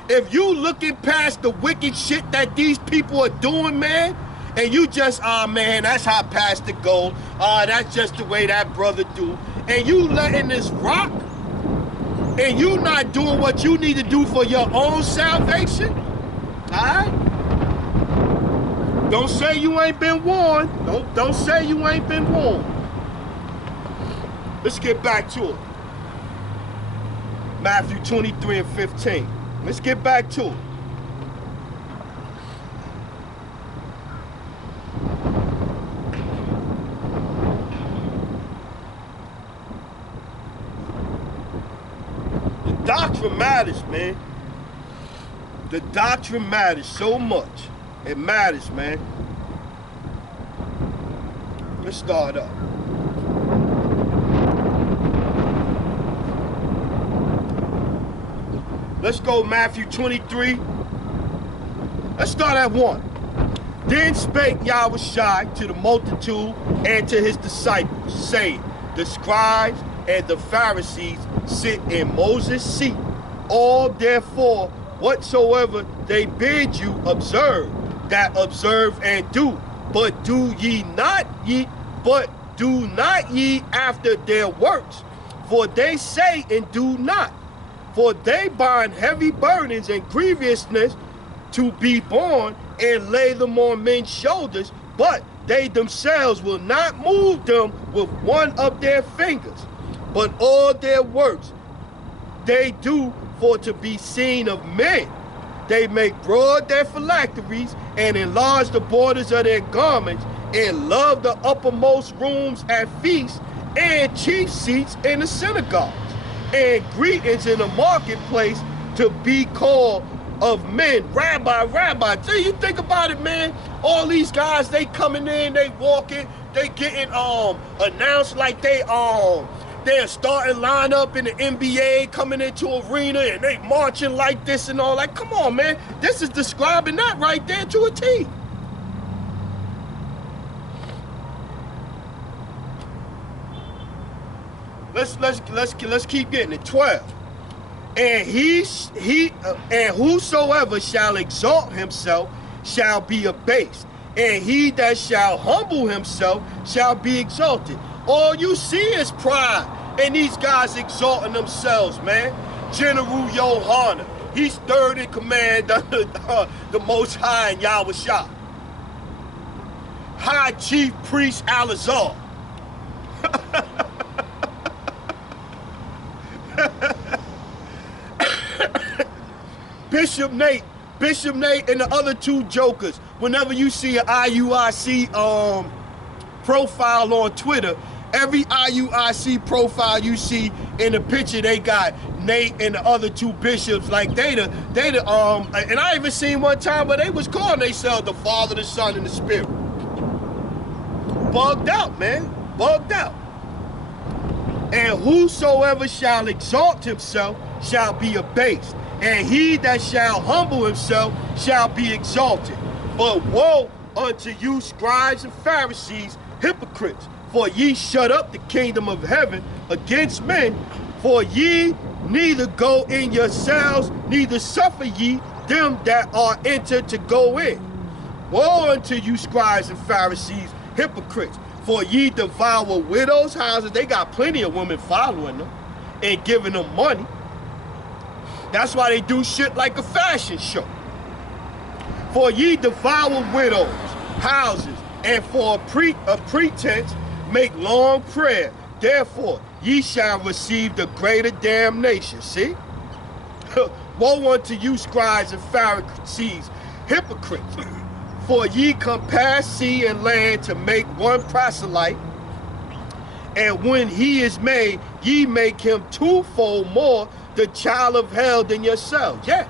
If you looking past the wicked shit that these people are doing, man, and you just, man, that's how Pastor go, that's just the way that brother do, and you letting this rock, and you not doing what you need to do for your own salvation, all right? Don't say you ain't been warned. Don't say you ain't been warned. Let's get back to it. Matthew 23:15. Let's get back to it. The doctrine matters, man. The doctrine matters so much. It matters, man. Let's start up. Let's go Matthew 23. Let's start at 1. Then spake Yahushua to the multitude and to his disciples, saying, the scribes and the Pharisees sit in Moses' seat. All therefore whatsoever they bid you observe, that observe and do. But do not ye after their works, for they say and do not. For they bind heavy burdens and grievousness to be borne, and lay them on men's shoulders, but they themselves will not move them with one of their fingers. But all their works they do for to be seen of men. They make broad their phylacteries, and enlarge the borders of their garments, and love the uppermost rooms at feasts, and chief seats in the synagogues, and greetings in the marketplace, to be called of men, rabbi. So you think about it, man. All these guys, they coming in, they walking, they getting announced like they're starting lineup in the NBA, coming into arena, and they marching like this and all. Like, come on, man. This is describing that right there to a T. Let's keep getting it. 12. And and whosoever shall exalt himself shall be abased, and he that shall humble himself shall be exalted. All you see is pride, and these guys exalting themselves, man. General Yohana, he's third in command under the Most High in Yahushua. High Chief Priest Alazar. Bishop Nate and the other two jokers, whenever you see an IUIC profile on Twitter, every IUIC profile you see in the picture, they got Nate and the other two bishops, like they the and I even seen one time where they was calling themselves the Father, the Son, and the Spirit. Bugged out, man, bugged out. And whosoever shall exalt himself shall be abased, and he that shall humble himself shall be exalted. But woe unto you, scribes and Pharisees, hypocrites, for ye shut up the kingdom of heaven against men, for ye neither go in yourselves, neither suffer ye them that are entered to go in. Woe unto you, scribes and Pharisees, hypocrites, for ye devour widows' houses. They got plenty of women following them and giving them money. That's why they do shit like a fashion show. For ye devour widows' houses, and for a pretense make long prayer. Therefore ye shall receive the greater damnation. See? Woe unto you, scribes and Pharisees, hypocrites, for ye compass sea and land to make one proselyte, and when he is made, ye make him twofold more the child of hell than yourselves. Yeah,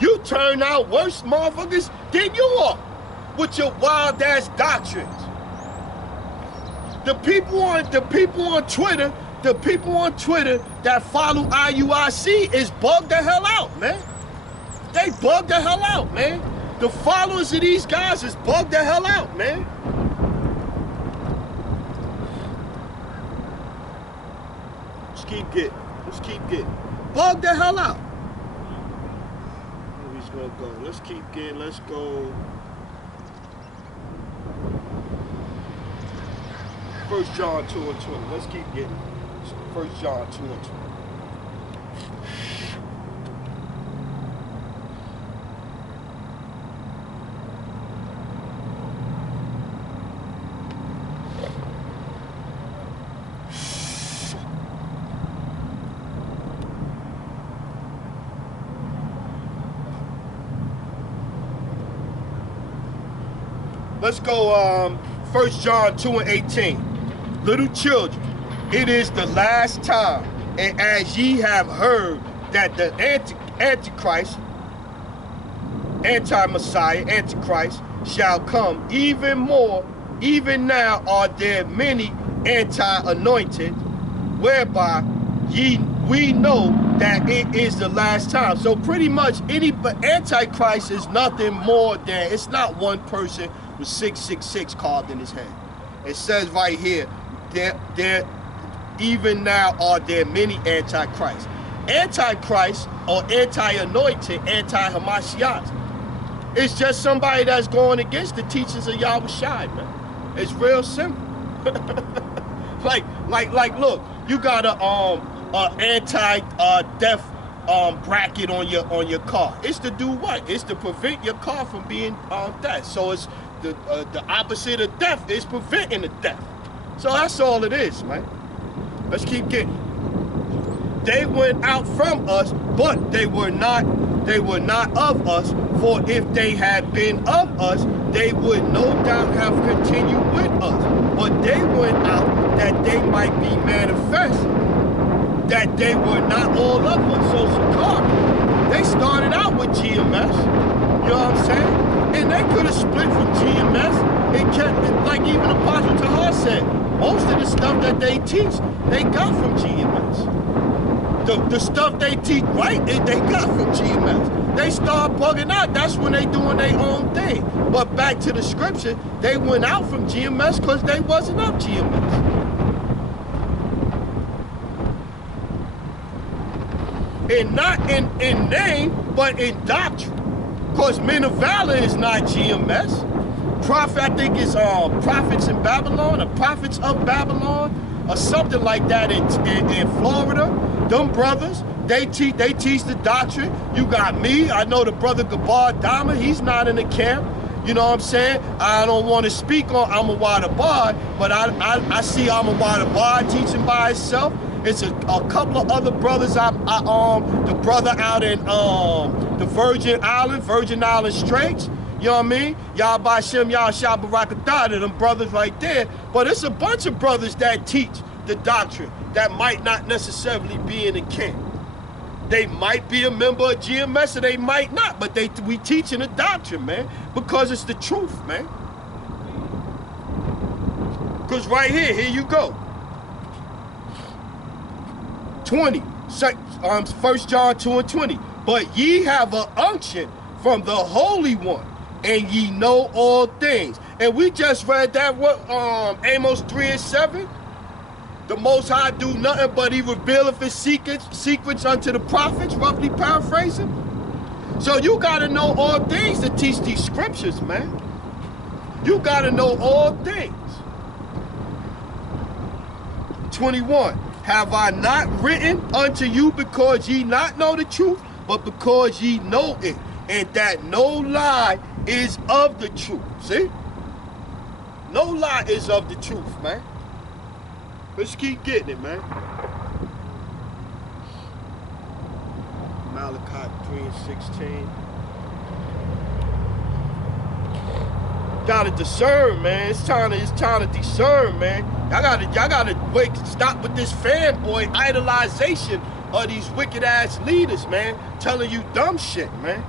you turn out worse motherfuckers than you are with your wild ass doctrines. The people on Twitter that follow IUIC is bugged the hell out, man. They bugged the hell out, man. The followers of these guys is bugged the hell out, man. Let's keep getting. Bug the hell out. Where he's gonna go? Let's keep getting. Let's go. 1 John 2 and 20. Let's keep getting. 1 John 2 and 20. Let's go 1 John 2 and 18. Little children, it is the last time, and as ye have heard that the Antichrist, anti-Messiah, Antichrist, shall come, even now are there many anti-anointed, whereby we know that it is the last time. So pretty much Antichrist is nothing more than, it's not one person with 666 carved in his head. It says right here, there even now are there many antichrists. Antichrist or anti-anointed, anti-Hamashiach, it's just somebody that's going against the teachings of Yahushua, man. It's real simple. like look, you got a anti-death bracket on your car. It's to do what? It's to prevent your car from being death. So it's the opposite of death is preventing the death. So that's all it is, man. Let's keep getting. They went out from us, but they were not of us. For if they had been of us, they would no doubt have continued with us. But they went out that they might be manifest, that they were not all of us. So Sakari, they started out with GMS. You know what I'm saying? And they could have split from GMS and kept it, like even Apostle Tahar said, most of the stuff that they teach, they got from GMS. The stuff they teach right, they got from GMS. They start bugging out, that's when they doing their own thing. But back to the scripture, they went out from GMS because they wasn't up GMS. And not in name, but in doctrine. Because Men of Valor is not GMS. Prophet, I think is Prophets in Babylon, or Prophets of Babylon, or something like that in Florida. Them brothers, they teach the doctrine. You got me, I know the brother Gabar Dama, he's not in the camp. You know what I'm saying? I don't want to speak on Amawad Abad, but I see Amawad Abad teaching by himself. It's a couple of other brothers. The brother out in the Virgin Island Straits. You know what I mean? Y'all by Shem, y'all Shabarakatah, them brothers right there. But it's a bunch of brothers that teach the doctrine that might not necessarily be in the camp. They might be a member of GMS or they might not, but we teaching the doctrine, man, because it's the truth, man. Because right here you go. 20, 1 John 2:20. But ye have an unction from the Holy One, and ye know all things. And we just read that, Amos 3:7. The Most High do nothing but he revealeth his secrets unto the prophets, roughly paraphrasing. So you gotta know all things to teach these scriptures, man. You gotta know all things. 21. Have I not written unto you because ye not know the truth, but because ye know it, and that no lie is of the truth. See? No lie is of the truth, man. Let's keep getting it, man. Malachi 3:16. Gotta discern, man. It's time to discern, man. Y'all gotta wait, stop with this fanboy idolization of these wicked ass leaders, man, telling you dumb shit, man.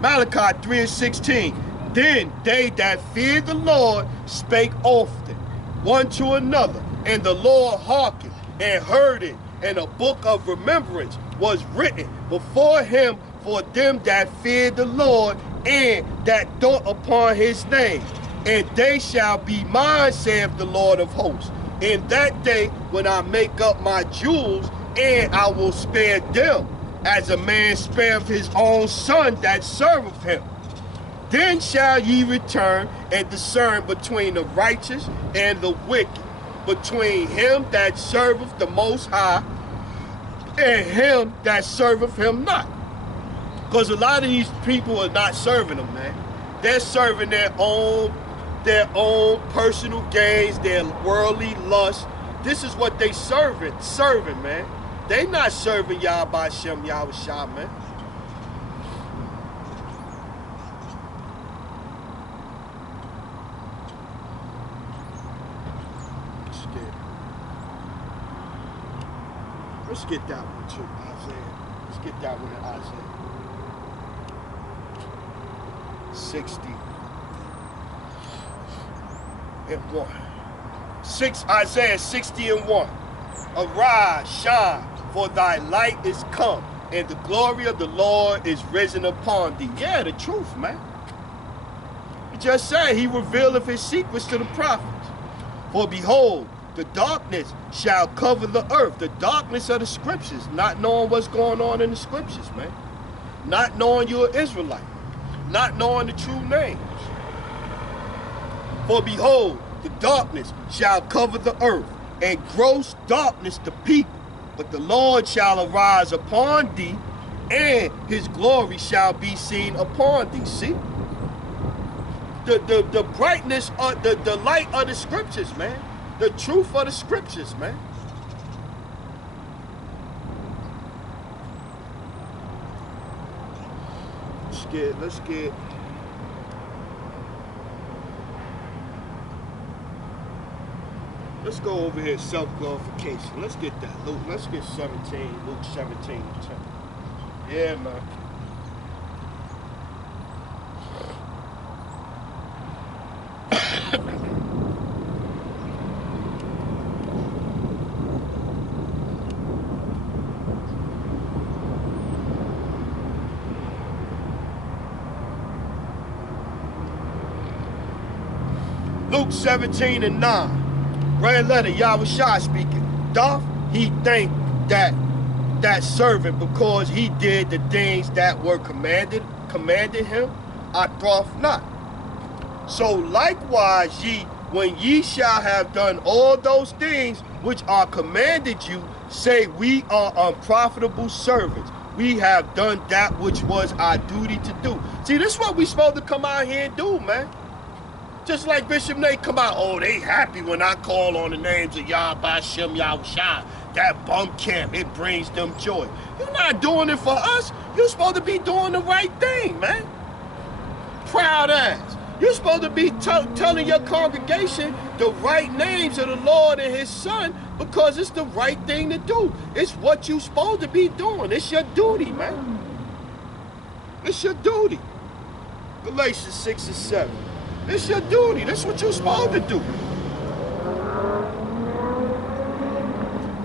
Malachi 3:16. Then they that feared the Lord spake often, one to another, and the Lord hearkened and heard it, and a book of remembrance was written before him for them that feared the Lord and that thought upon his name. And they shall be mine, saith the Lord of hosts, in that day when I make up my jewels, and I will spare them, as a man spareth his own son that serveth him. Then shall ye return and discern between the righteous and the wicked, between him that serveth the Most High and him that serveth him not. Because a lot of these people are not serving them, man. They're serving their own personal gains, their worldly lust. This is what they serving, man. They not serving Yah by Shem Yahushua, man. Let's get that one too, Isaiah. Let's get that one in Isaiah 60:1. Isaiah 60:1. Arise, shine, for thy light is come, and the glory of the Lord is risen upon thee. Yeah, the truth, man. He just said he revealeth his secrets to the prophets. For behold, the darkness shall cover the earth. The darkness of the scriptures, not knowing what's going on in the scriptures, man. Not knowing you're an Israelite. Not knowing the true names. For behold, the darkness shall cover the earth, and gross darkness the people. But the Lord shall arise upon thee, and his glory shall be seen upon thee. See? The brightness of the light of the scriptures, man. The truth of the scriptures, man. Let's go over here, self-glorification. Let's get that. Luke, let's get 17, Luke 17:10. Yeah, man. Luke 17 and 9. Red letter, Yahushua speaking. Doth he think that servant because he did the things that were commanded him? I doth not. So likewise ye, when ye shall have done all those things which are commanded you, say, we are unprofitable servants. We have done that which was our duty to do. See, this is what we supposed to come out here and do, man. Just like Bishop Nate come out, oh, they happy when I call on the names of Yah, Bashem, Yahushua. That bum camp, it brings them joy. You're not doing it for us. You're supposed to be doing the right thing, man. Proud ass. You're supposed to be telling your congregation the right names of the Lord and his son because it's the right thing to do. It's what you're supposed to be doing. It's your duty, man. It's your duty. Galatians 6 and 7. It's your duty. That's what you're supposed to do.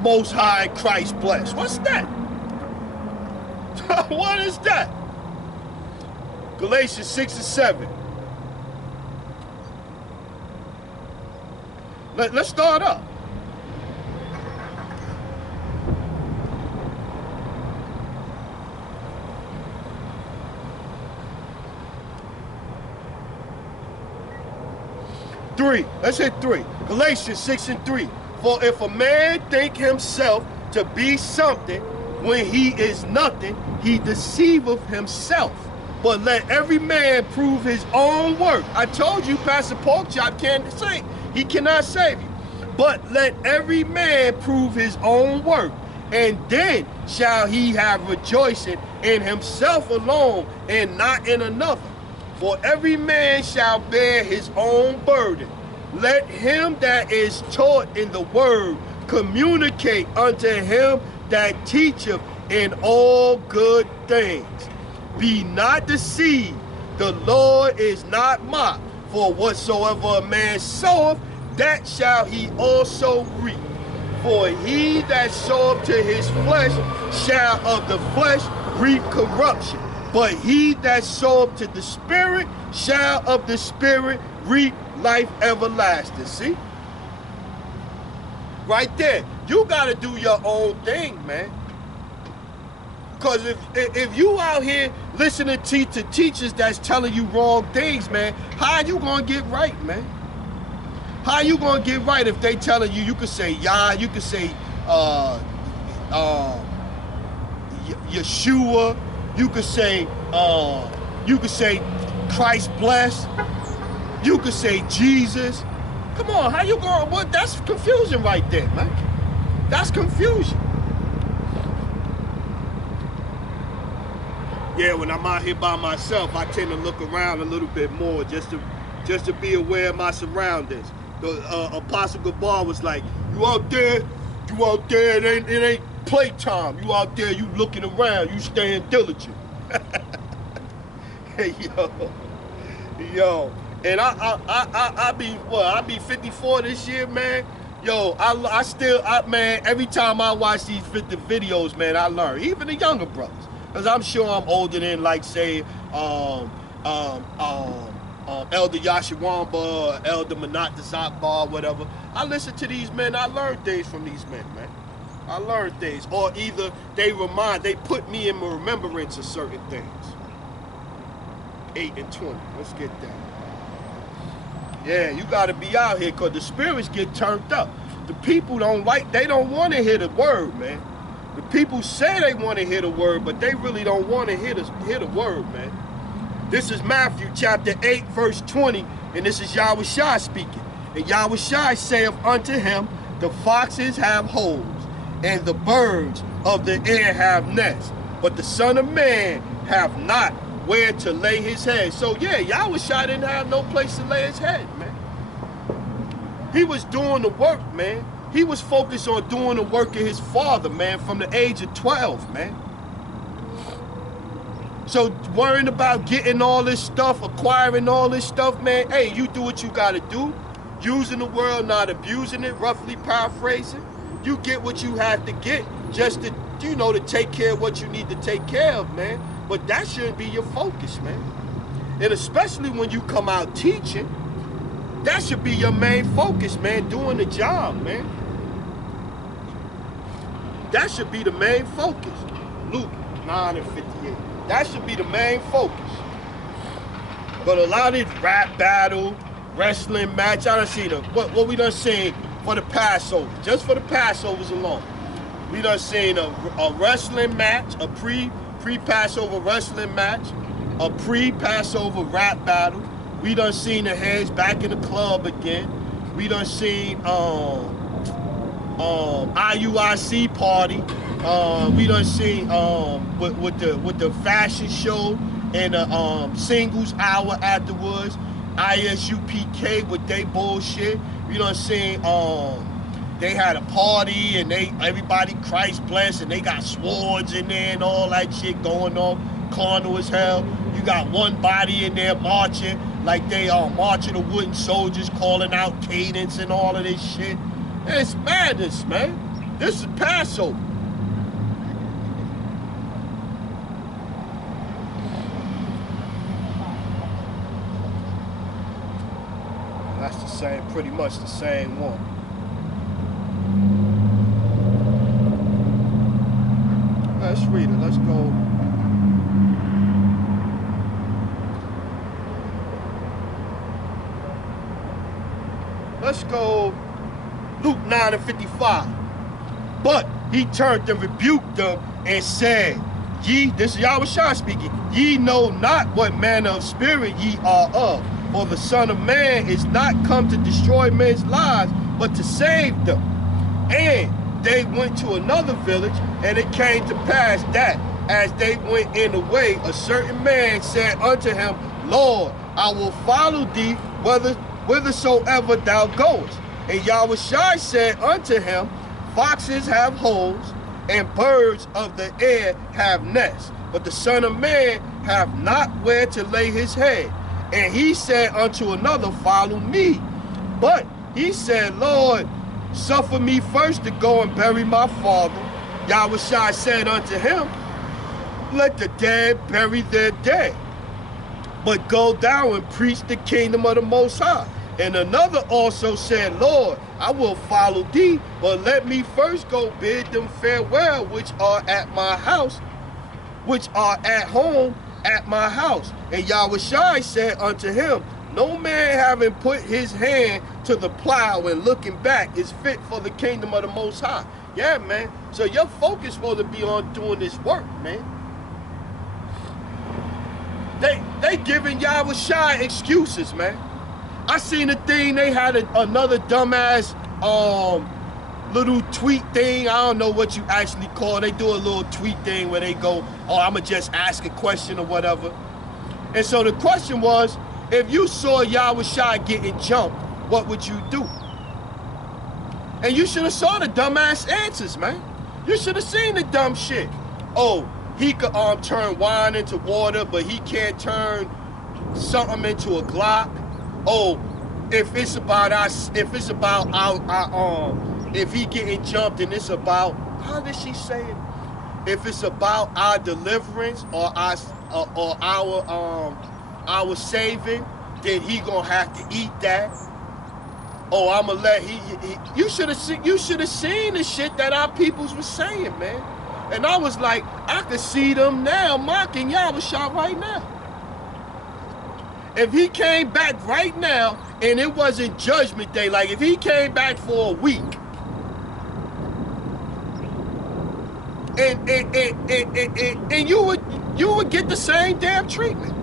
Most High Christ bless. What's that? What is that? Galatians 6 and 7. Let's start up. Three. Let's hit 3. Galatians 6 and 3. For if a man think himself to be something when he is nothing, he deceiveth himself. But let every man prove his own work. I told you, Pastor Porkchop can't say. He cannot save you. But let every man prove his own work, and then shall he have rejoicing in himself alone and not in another. For every man shall bear his own burden. Let him that is taught in the word communicate unto him that teacheth in all good things. Be not deceived, the Lord is not mocked. For whatsoever a man soweth, that shall he also reap. For he that soweth to his flesh shall of the flesh reap corruption. But he that soweth to the Spirit shall of the Spirit reap life everlasting. See? Right there. You got to do your own thing, man. Because if you out here listening to teachers that's telling you wrong things, man, how you going to get right, man? How you going to get right if they telling you, you could say Yah, you could say Yeshua, you could say Christ bless, you could say Jesus. Come on, how you going? What? That's confusion right there, man. That's confusion. Yeah, when I'm out here by myself, I tend to look around a little bit more just to be aware of my surroundings. The Apostle Gabar was like, you out there, it ain't playtime. You out there, you looking around, you staying diligent. Hey, yo. And I be 54 this year, man. Yo, man, every time I watch these videos, man, I learn. Even the younger brothers. Because I'm sure I'm older than, like, say, Elder Yashawamba, Elder Manat Zakbar, whatever. I listen to these men. I learn things from these men, man. I learn things. Or either they put me in remembrance of certain things. 8 and 20. Let's get that. Yeah, you got to be out here because the spirits get turned up. The people they don't want to hear the word, man. The people say they want to hear the word, but they really don't want to hear the word, man. This is Matthew chapter 8, verse 20, and this is Yahushua speaking. And Yahushua saith unto him, the foxes have holes, and the birds of the air have nests, but the Son of Man have not where to lay his head. So yeah, Yahushua didn't have no place to lay his head, man. He was doing the work, man. He was focused on doing the work of his Father, man, from the age of 12, man. So worrying about getting all this stuff, acquiring all this stuff, man, hey, you do what you gotta do. Using the world, not abusing it, roughly paraphrasing. You get what you have to get just to, you know, to take care of what you need to take care of, man. But that shouldn't be your focus, man. And especially when you come out teaching, that should be your main focus, man, doing the job, man. That should be the main focus. Luke 9:58. That should be the main focus. But a lot of these rap battle, wrestling match, I done seen what we done seen for the Passover, just for the Passovers alone. We done seen a wrestling match, a pre-Passover wrestling match, a pre-Passover rap battle. We done seen the heads back in the club again. We done seen IUIC party. We done seen with the fashion show and the singles hour afterwards. ISUPK with they bullshit. We done seen they had a party and everybody Christ blessed and they got swords in there and all that shit going on, carnal as hell. You got one body in there marching like they are marching the wooden soldiers, calling out cadence and all of this shit. It's madness, man. This is Passover. That's the same, pretty much the same one. Let's read it. Let's go. Let's go Luke 9:55. But he turned and rebuked them and said, Ye, this is Yahushua speaking, ye know not what manner of spirit ye are of. For the Son of Man is not come to destroy men's lives, but to save them. And they went to another village, and it came to pass that, as they went in the way, a certain man said unto him, Lord, I will follow thee whithersoever thou goest. And Yahushua said unto him, Foxes have holes, and birds of the air have nests, but the Son of Man hath not where to lay his head. And he said unto another, Follow me. But he said, Lord, suffer me first to go and bury my father. Yahushua said unto him, Let the dead bury their dead, but go thou and preach the kingdom of the Most High. And another also said, Lord, I will follow thee, but let me first go bid them farewell, which are at my house, which are at home at my house. And Yahushua said unto him, No man having put his hand to the plow and looking back is fit for the kingdom of the Most High. Yeah, man. So your focus supposed to be on doing this work, man. They giving Yahushua excuses, man. I seen a thing, they had another dumbass little tweet thing. I don't know what you actually call it. They do a little tweet thing where they go, oh, I'ma just ask a question or whatever. And so the question was, if you saw Yahushua getting jumped, what would you do? And you should have saw the dumbass answers, man. You should have seen the dumb shit. Oh, he could turn wine into water, but he can't turn something into a Glock. Oh, if it's about us, if it's about if he getting jumped and it's about, how did she say it? If it's about our deliverance or our saving, then he gonna have to eat that. Oh, I'ma let you should have seen the shit that our peoples was saying, man. And I was like, I could see them now mocking Yahushua right now. If he came back right now and it wasn't Judgment Day, like if he came back for a week and you would get the same damn treatment.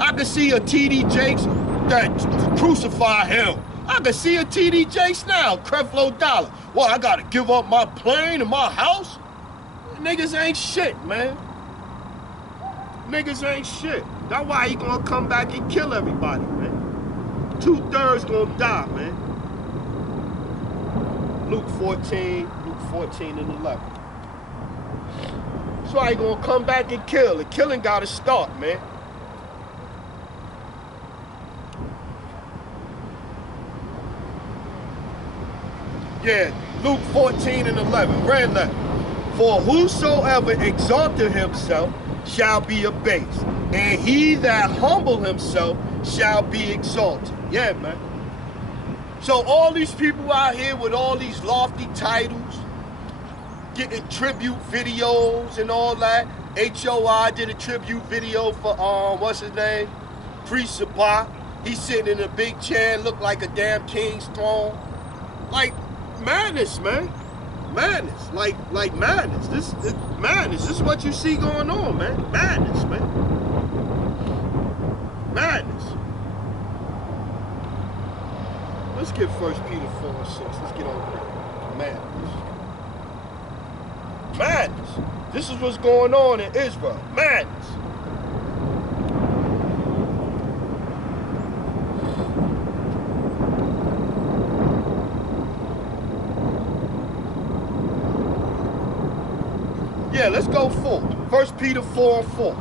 I could see a TD Jakes that crucify him. I could see a TD Jakes now, Creflo Dollar. Well, I gotta give up my plane and my house? Niggas ain't shit, man. Niggas ain't shit. That's why he gonna come back and kill everybody, man. 2/3 gonna die, man. Luke 14 and 11. That's why he gonna come back and kill. The killing gotta start, man. Yeah, Luke 14:11, red letter. For whosoever exalteth himself shall be abased, and he that humble himself shall be exalted. Yeah, man. So all these people out here with all these lofty titles, getting tribute videos and all that. HOI did a tribute video for, what's his name? Priest Sabah. He's sitting in a big chair, look like a damn king's throne. Like, madness, man. Madness. Like madness. This madness. This is what you see going on, man. Madness, man. Madness. Let's get 1 Peter 4:6. Let's get over there. Madness. Madness. This is what's going on in Israel. Madness. Yeah, let's go 4. 1 Peter 4:4.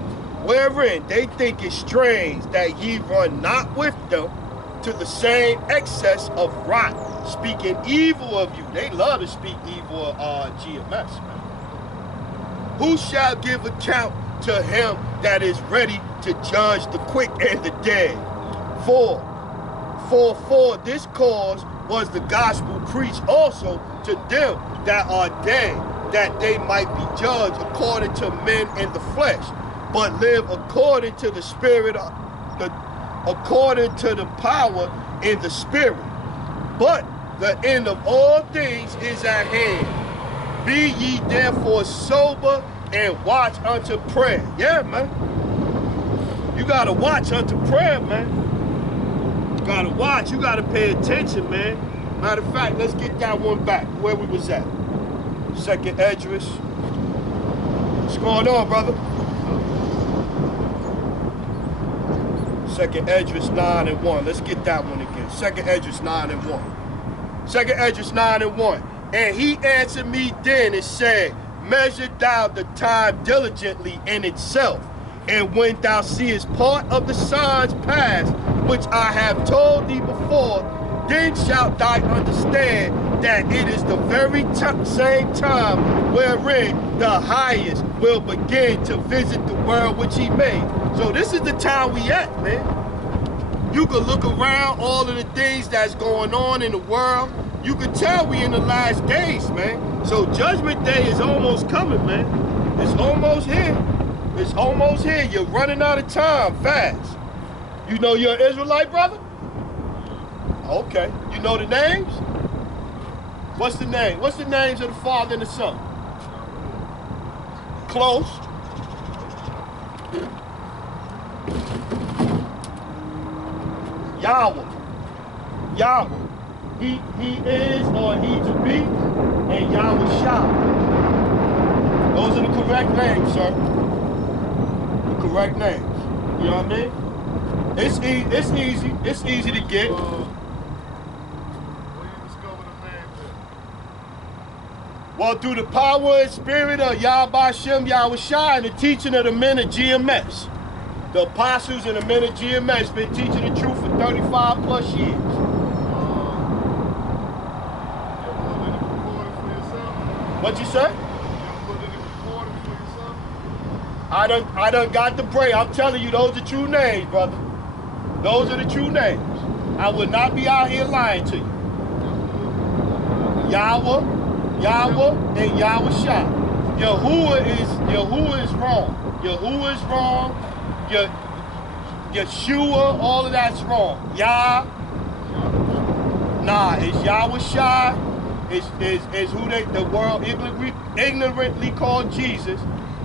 Wherein they think it strange that ye run not with them to the same excess of wrath, speaking evil of you. They love to speak evil of GMS, man. Who shall give account to him that is ready to judge the quick and the dead? For this cause was the gospel preached also to them that are dead, that they might be judged according to men in the flesh, but live according to the spirit, according to the power in the spirit. But the end of all things is at hand. Be ye therefore sober and watch unto prayer. Yeah, man. You gotta watch unto prayer, man. You gotta watch. You gotta pay attention, man. Matter of fact, let's get that one back where we was at. 2nd Esdras. What's going on, brother? 2nd Esdras 9:1. Let's get that one again. 2nd Esdras 9:1. 2nd Esdras 9:1. And he answered me then and said, measure thou the time diligently in itself, and when thou seest part of the signs past, which I have told thee before, then shalt thou understand that it is the very same time wherein the highest will begin to visit the world which he made. So this is the time we at, man. You can look around all of the things that's going on in the world. You can tell we in the last days, man. So Judgment Day is almost coming, man. It's almost here. It's almost here. You're running out of time fast. You know you're an Israelite, brother? Okay. You know the names? What's the name? What's the names of the Father and the Son? Close. Yahweh. Yahweh. He is or he to be, and Yahweh shall. Those are the correct names, sir. The correct names. You know what I mean? It's easy. It's easy to get. Well, through the power and spirit of Yahweh Shem Yahweh Shai and the teaching of the men of GMS. The apostles and the men of GMS been teaching the truth for 35 plus years. What'd you say? I done got the break. I'm telling you, those are true names, brother. Those are the true names. I would not be out here lying to you. Yahweh, and Yahweh Shai. Yahuwah is wrong. Yahuwah is wrong. Yeshua, all of that's wrong. It's Yahweh Shai. Is who the world ignorantly called Jesus,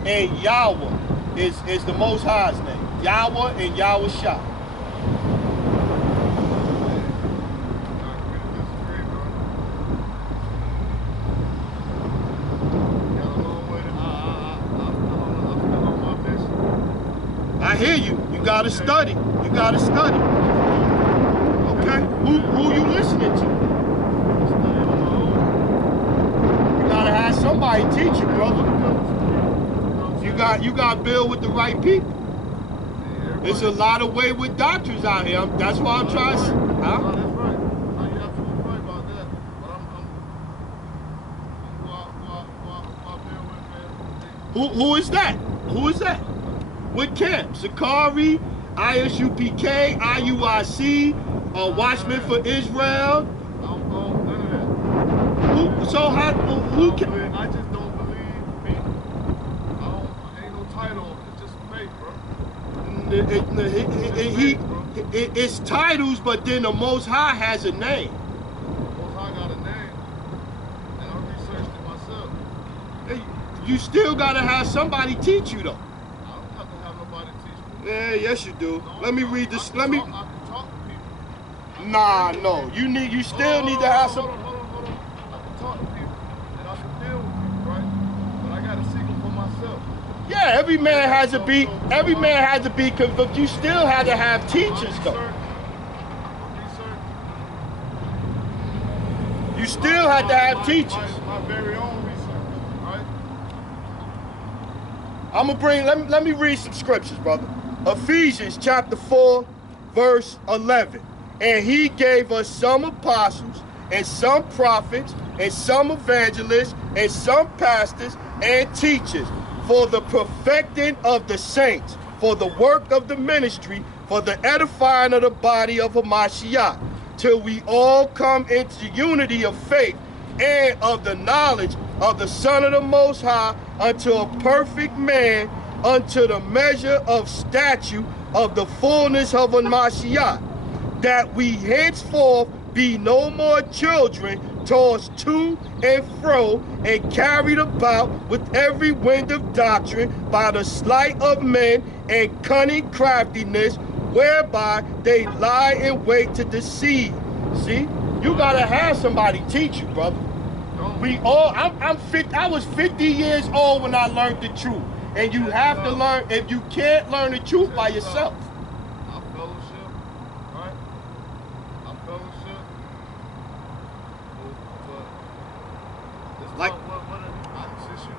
and Yahweh is the Most High's name. Yahweh and Yahweh Shai. I hear you. You gotta study. You gotta study. Okay? Who you listening to? You gotta have somebody teach you, brother. You got to build with the right people. There's a lot of wayward doctrines out here. That's why I'm trying to. Huh? No, that's right. No, you're absolutely right about that. But I'm Who is that? Who is that? What camp? Sakari, ISUPK, IUIC, Watchmen for Israel. So who can? I just don't believe me. Ain't no title. It's just fake, bro. It's titles, but then the Most High has a name. Most High got a name, and I researched it myself. You still gotta have somebody teach you though. I don't have to have nobody teach me. Yeah, yes you do. No, Let me read this. I can talk to people. Nah, no. You still need to have some. Hold on. I can talk to people, and I can deal with people, right? But I gotta seek them for myself. Yeah, every man has to be convicted. You still had to have teachers though. You still had to have teachers. My very own research, right? I'm gonna bring. Let me read some scriptures, brother. Ephesians chapter 4, verse 11. And he gave us some apostles, and some prophets, and some evangelists, and some pastors and teachers, for the perfecting of the saints, for the work of the ministry, for the edifying of the body of Hamashiach, till we all come into unity of faith and of the knowledge of the Son of the Most High, unto a perfect man, unto the measure of stature of the fullness of Hamashiach, that we henceforth be no more children, tossed to and fro, and carried about with every wind of doctrine by the sleight of men and cunning craftiness, whereby they lie in wait to deceive. See, you gotta have somebody teach you, brother. We all. I was 50 years old when I learned the truth, and you have to learn. If you can't learn the truth by yourself. Like, since you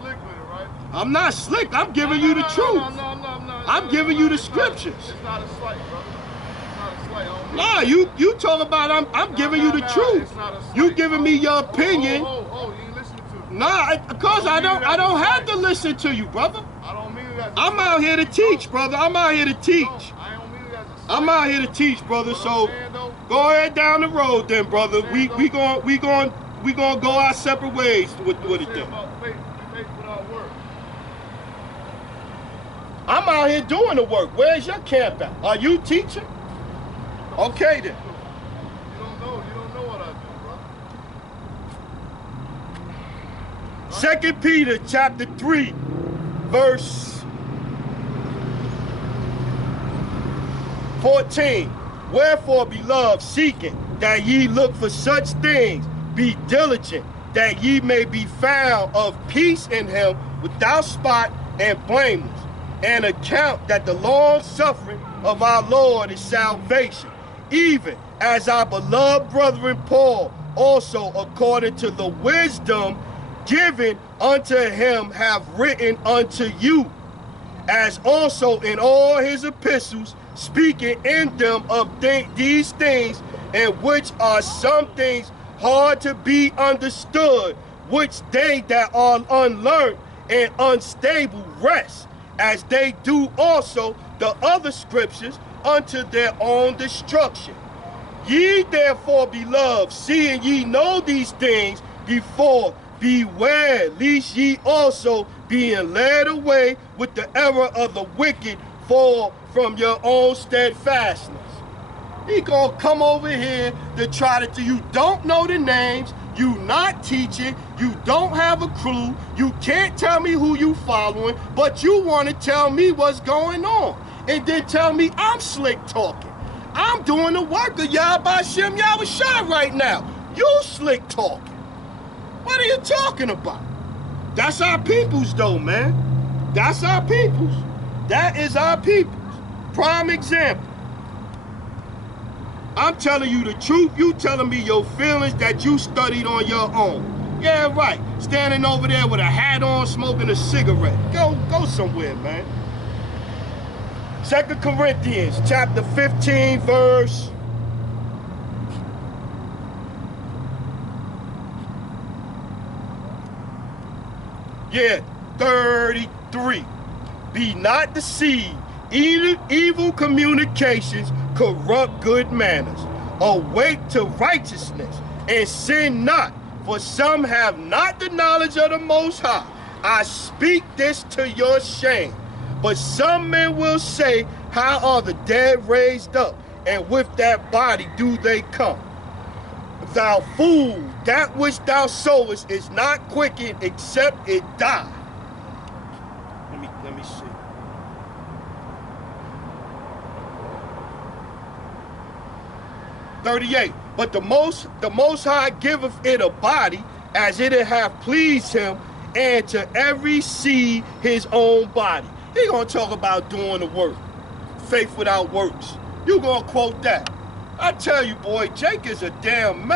slick with it, right? I'm not slick. I'm giving you the truth. I'm giving you the scriptures. It's not a slight, brother. It's not a slight. Nah, you talk about I'm giving you the truth. You giving me your opinion. You ain't listening to me. Nah, cause I don't have to listen to you, brother. I don't mean it as a I'm out here to teach, brother. I'm out here to teach. I don't mean it as a I'm out here to teach, brother. So go ahead down the road, then, brother. We going go our separate ways with it then. I'm out here doing the work. Where's your camp at? Are you teaching? Okay then. You don't know what I do, bro. 2 Peter chapter 3, verse 14. Wherefore, beloved, seeking that ye look for such things, be diligent, that ye may be found of peace in him, without spot and blameless, and account that the long suffering of our Lord is salvation, even as our beloved brethren Paul also, according to the wisdom given unto him, have written unto you, as also in all his epistles, speaking in them of these things, in which are some things hard to be understood, which they that are unlearned and unstable rest, as they do also the other scriptures unto their own destruction. Ye therefore, beloved, seeing ye know these things before, beware lest ye also, being led away with the error of the wicked, fall from your own steadfastness. He gonna come over here to try to you don't know the names, you not teaching, you don't have a clue, you can't tell me who you following, but you want to tell me what's going on, and then tell me I'm slick talking. I'm doing the work of Yahweh Shem Yahushua right now. You slick talking. What are you talking about? That's our peoples though, man. That's our peoples. That is our peoples. Prime example. I'm telling you the truth. You telling me your feelings that you studied on your own. Yeah, right. Standing over there with a hat on, smoking a cigarette. Go somewhere, man. 2 Corinthians chapter 15, verse 33. Be not deceived. Evil communications corrupt good manners. Awake to righteousness and sin not, for some have not the knowledge of the Most High. I speak this to your shame. But some men will say, how are the dead raised up? And with that body do they come? Thou fool, that which thou sowest is not quickened except it die. Let me see. "38. But the most High giveth it a body, as it hath pleased him, and to every seed his own body." He gonna talk about doing the work. Faith without works. You gonna quote that. I tell you, boy, Jake is a damn mess.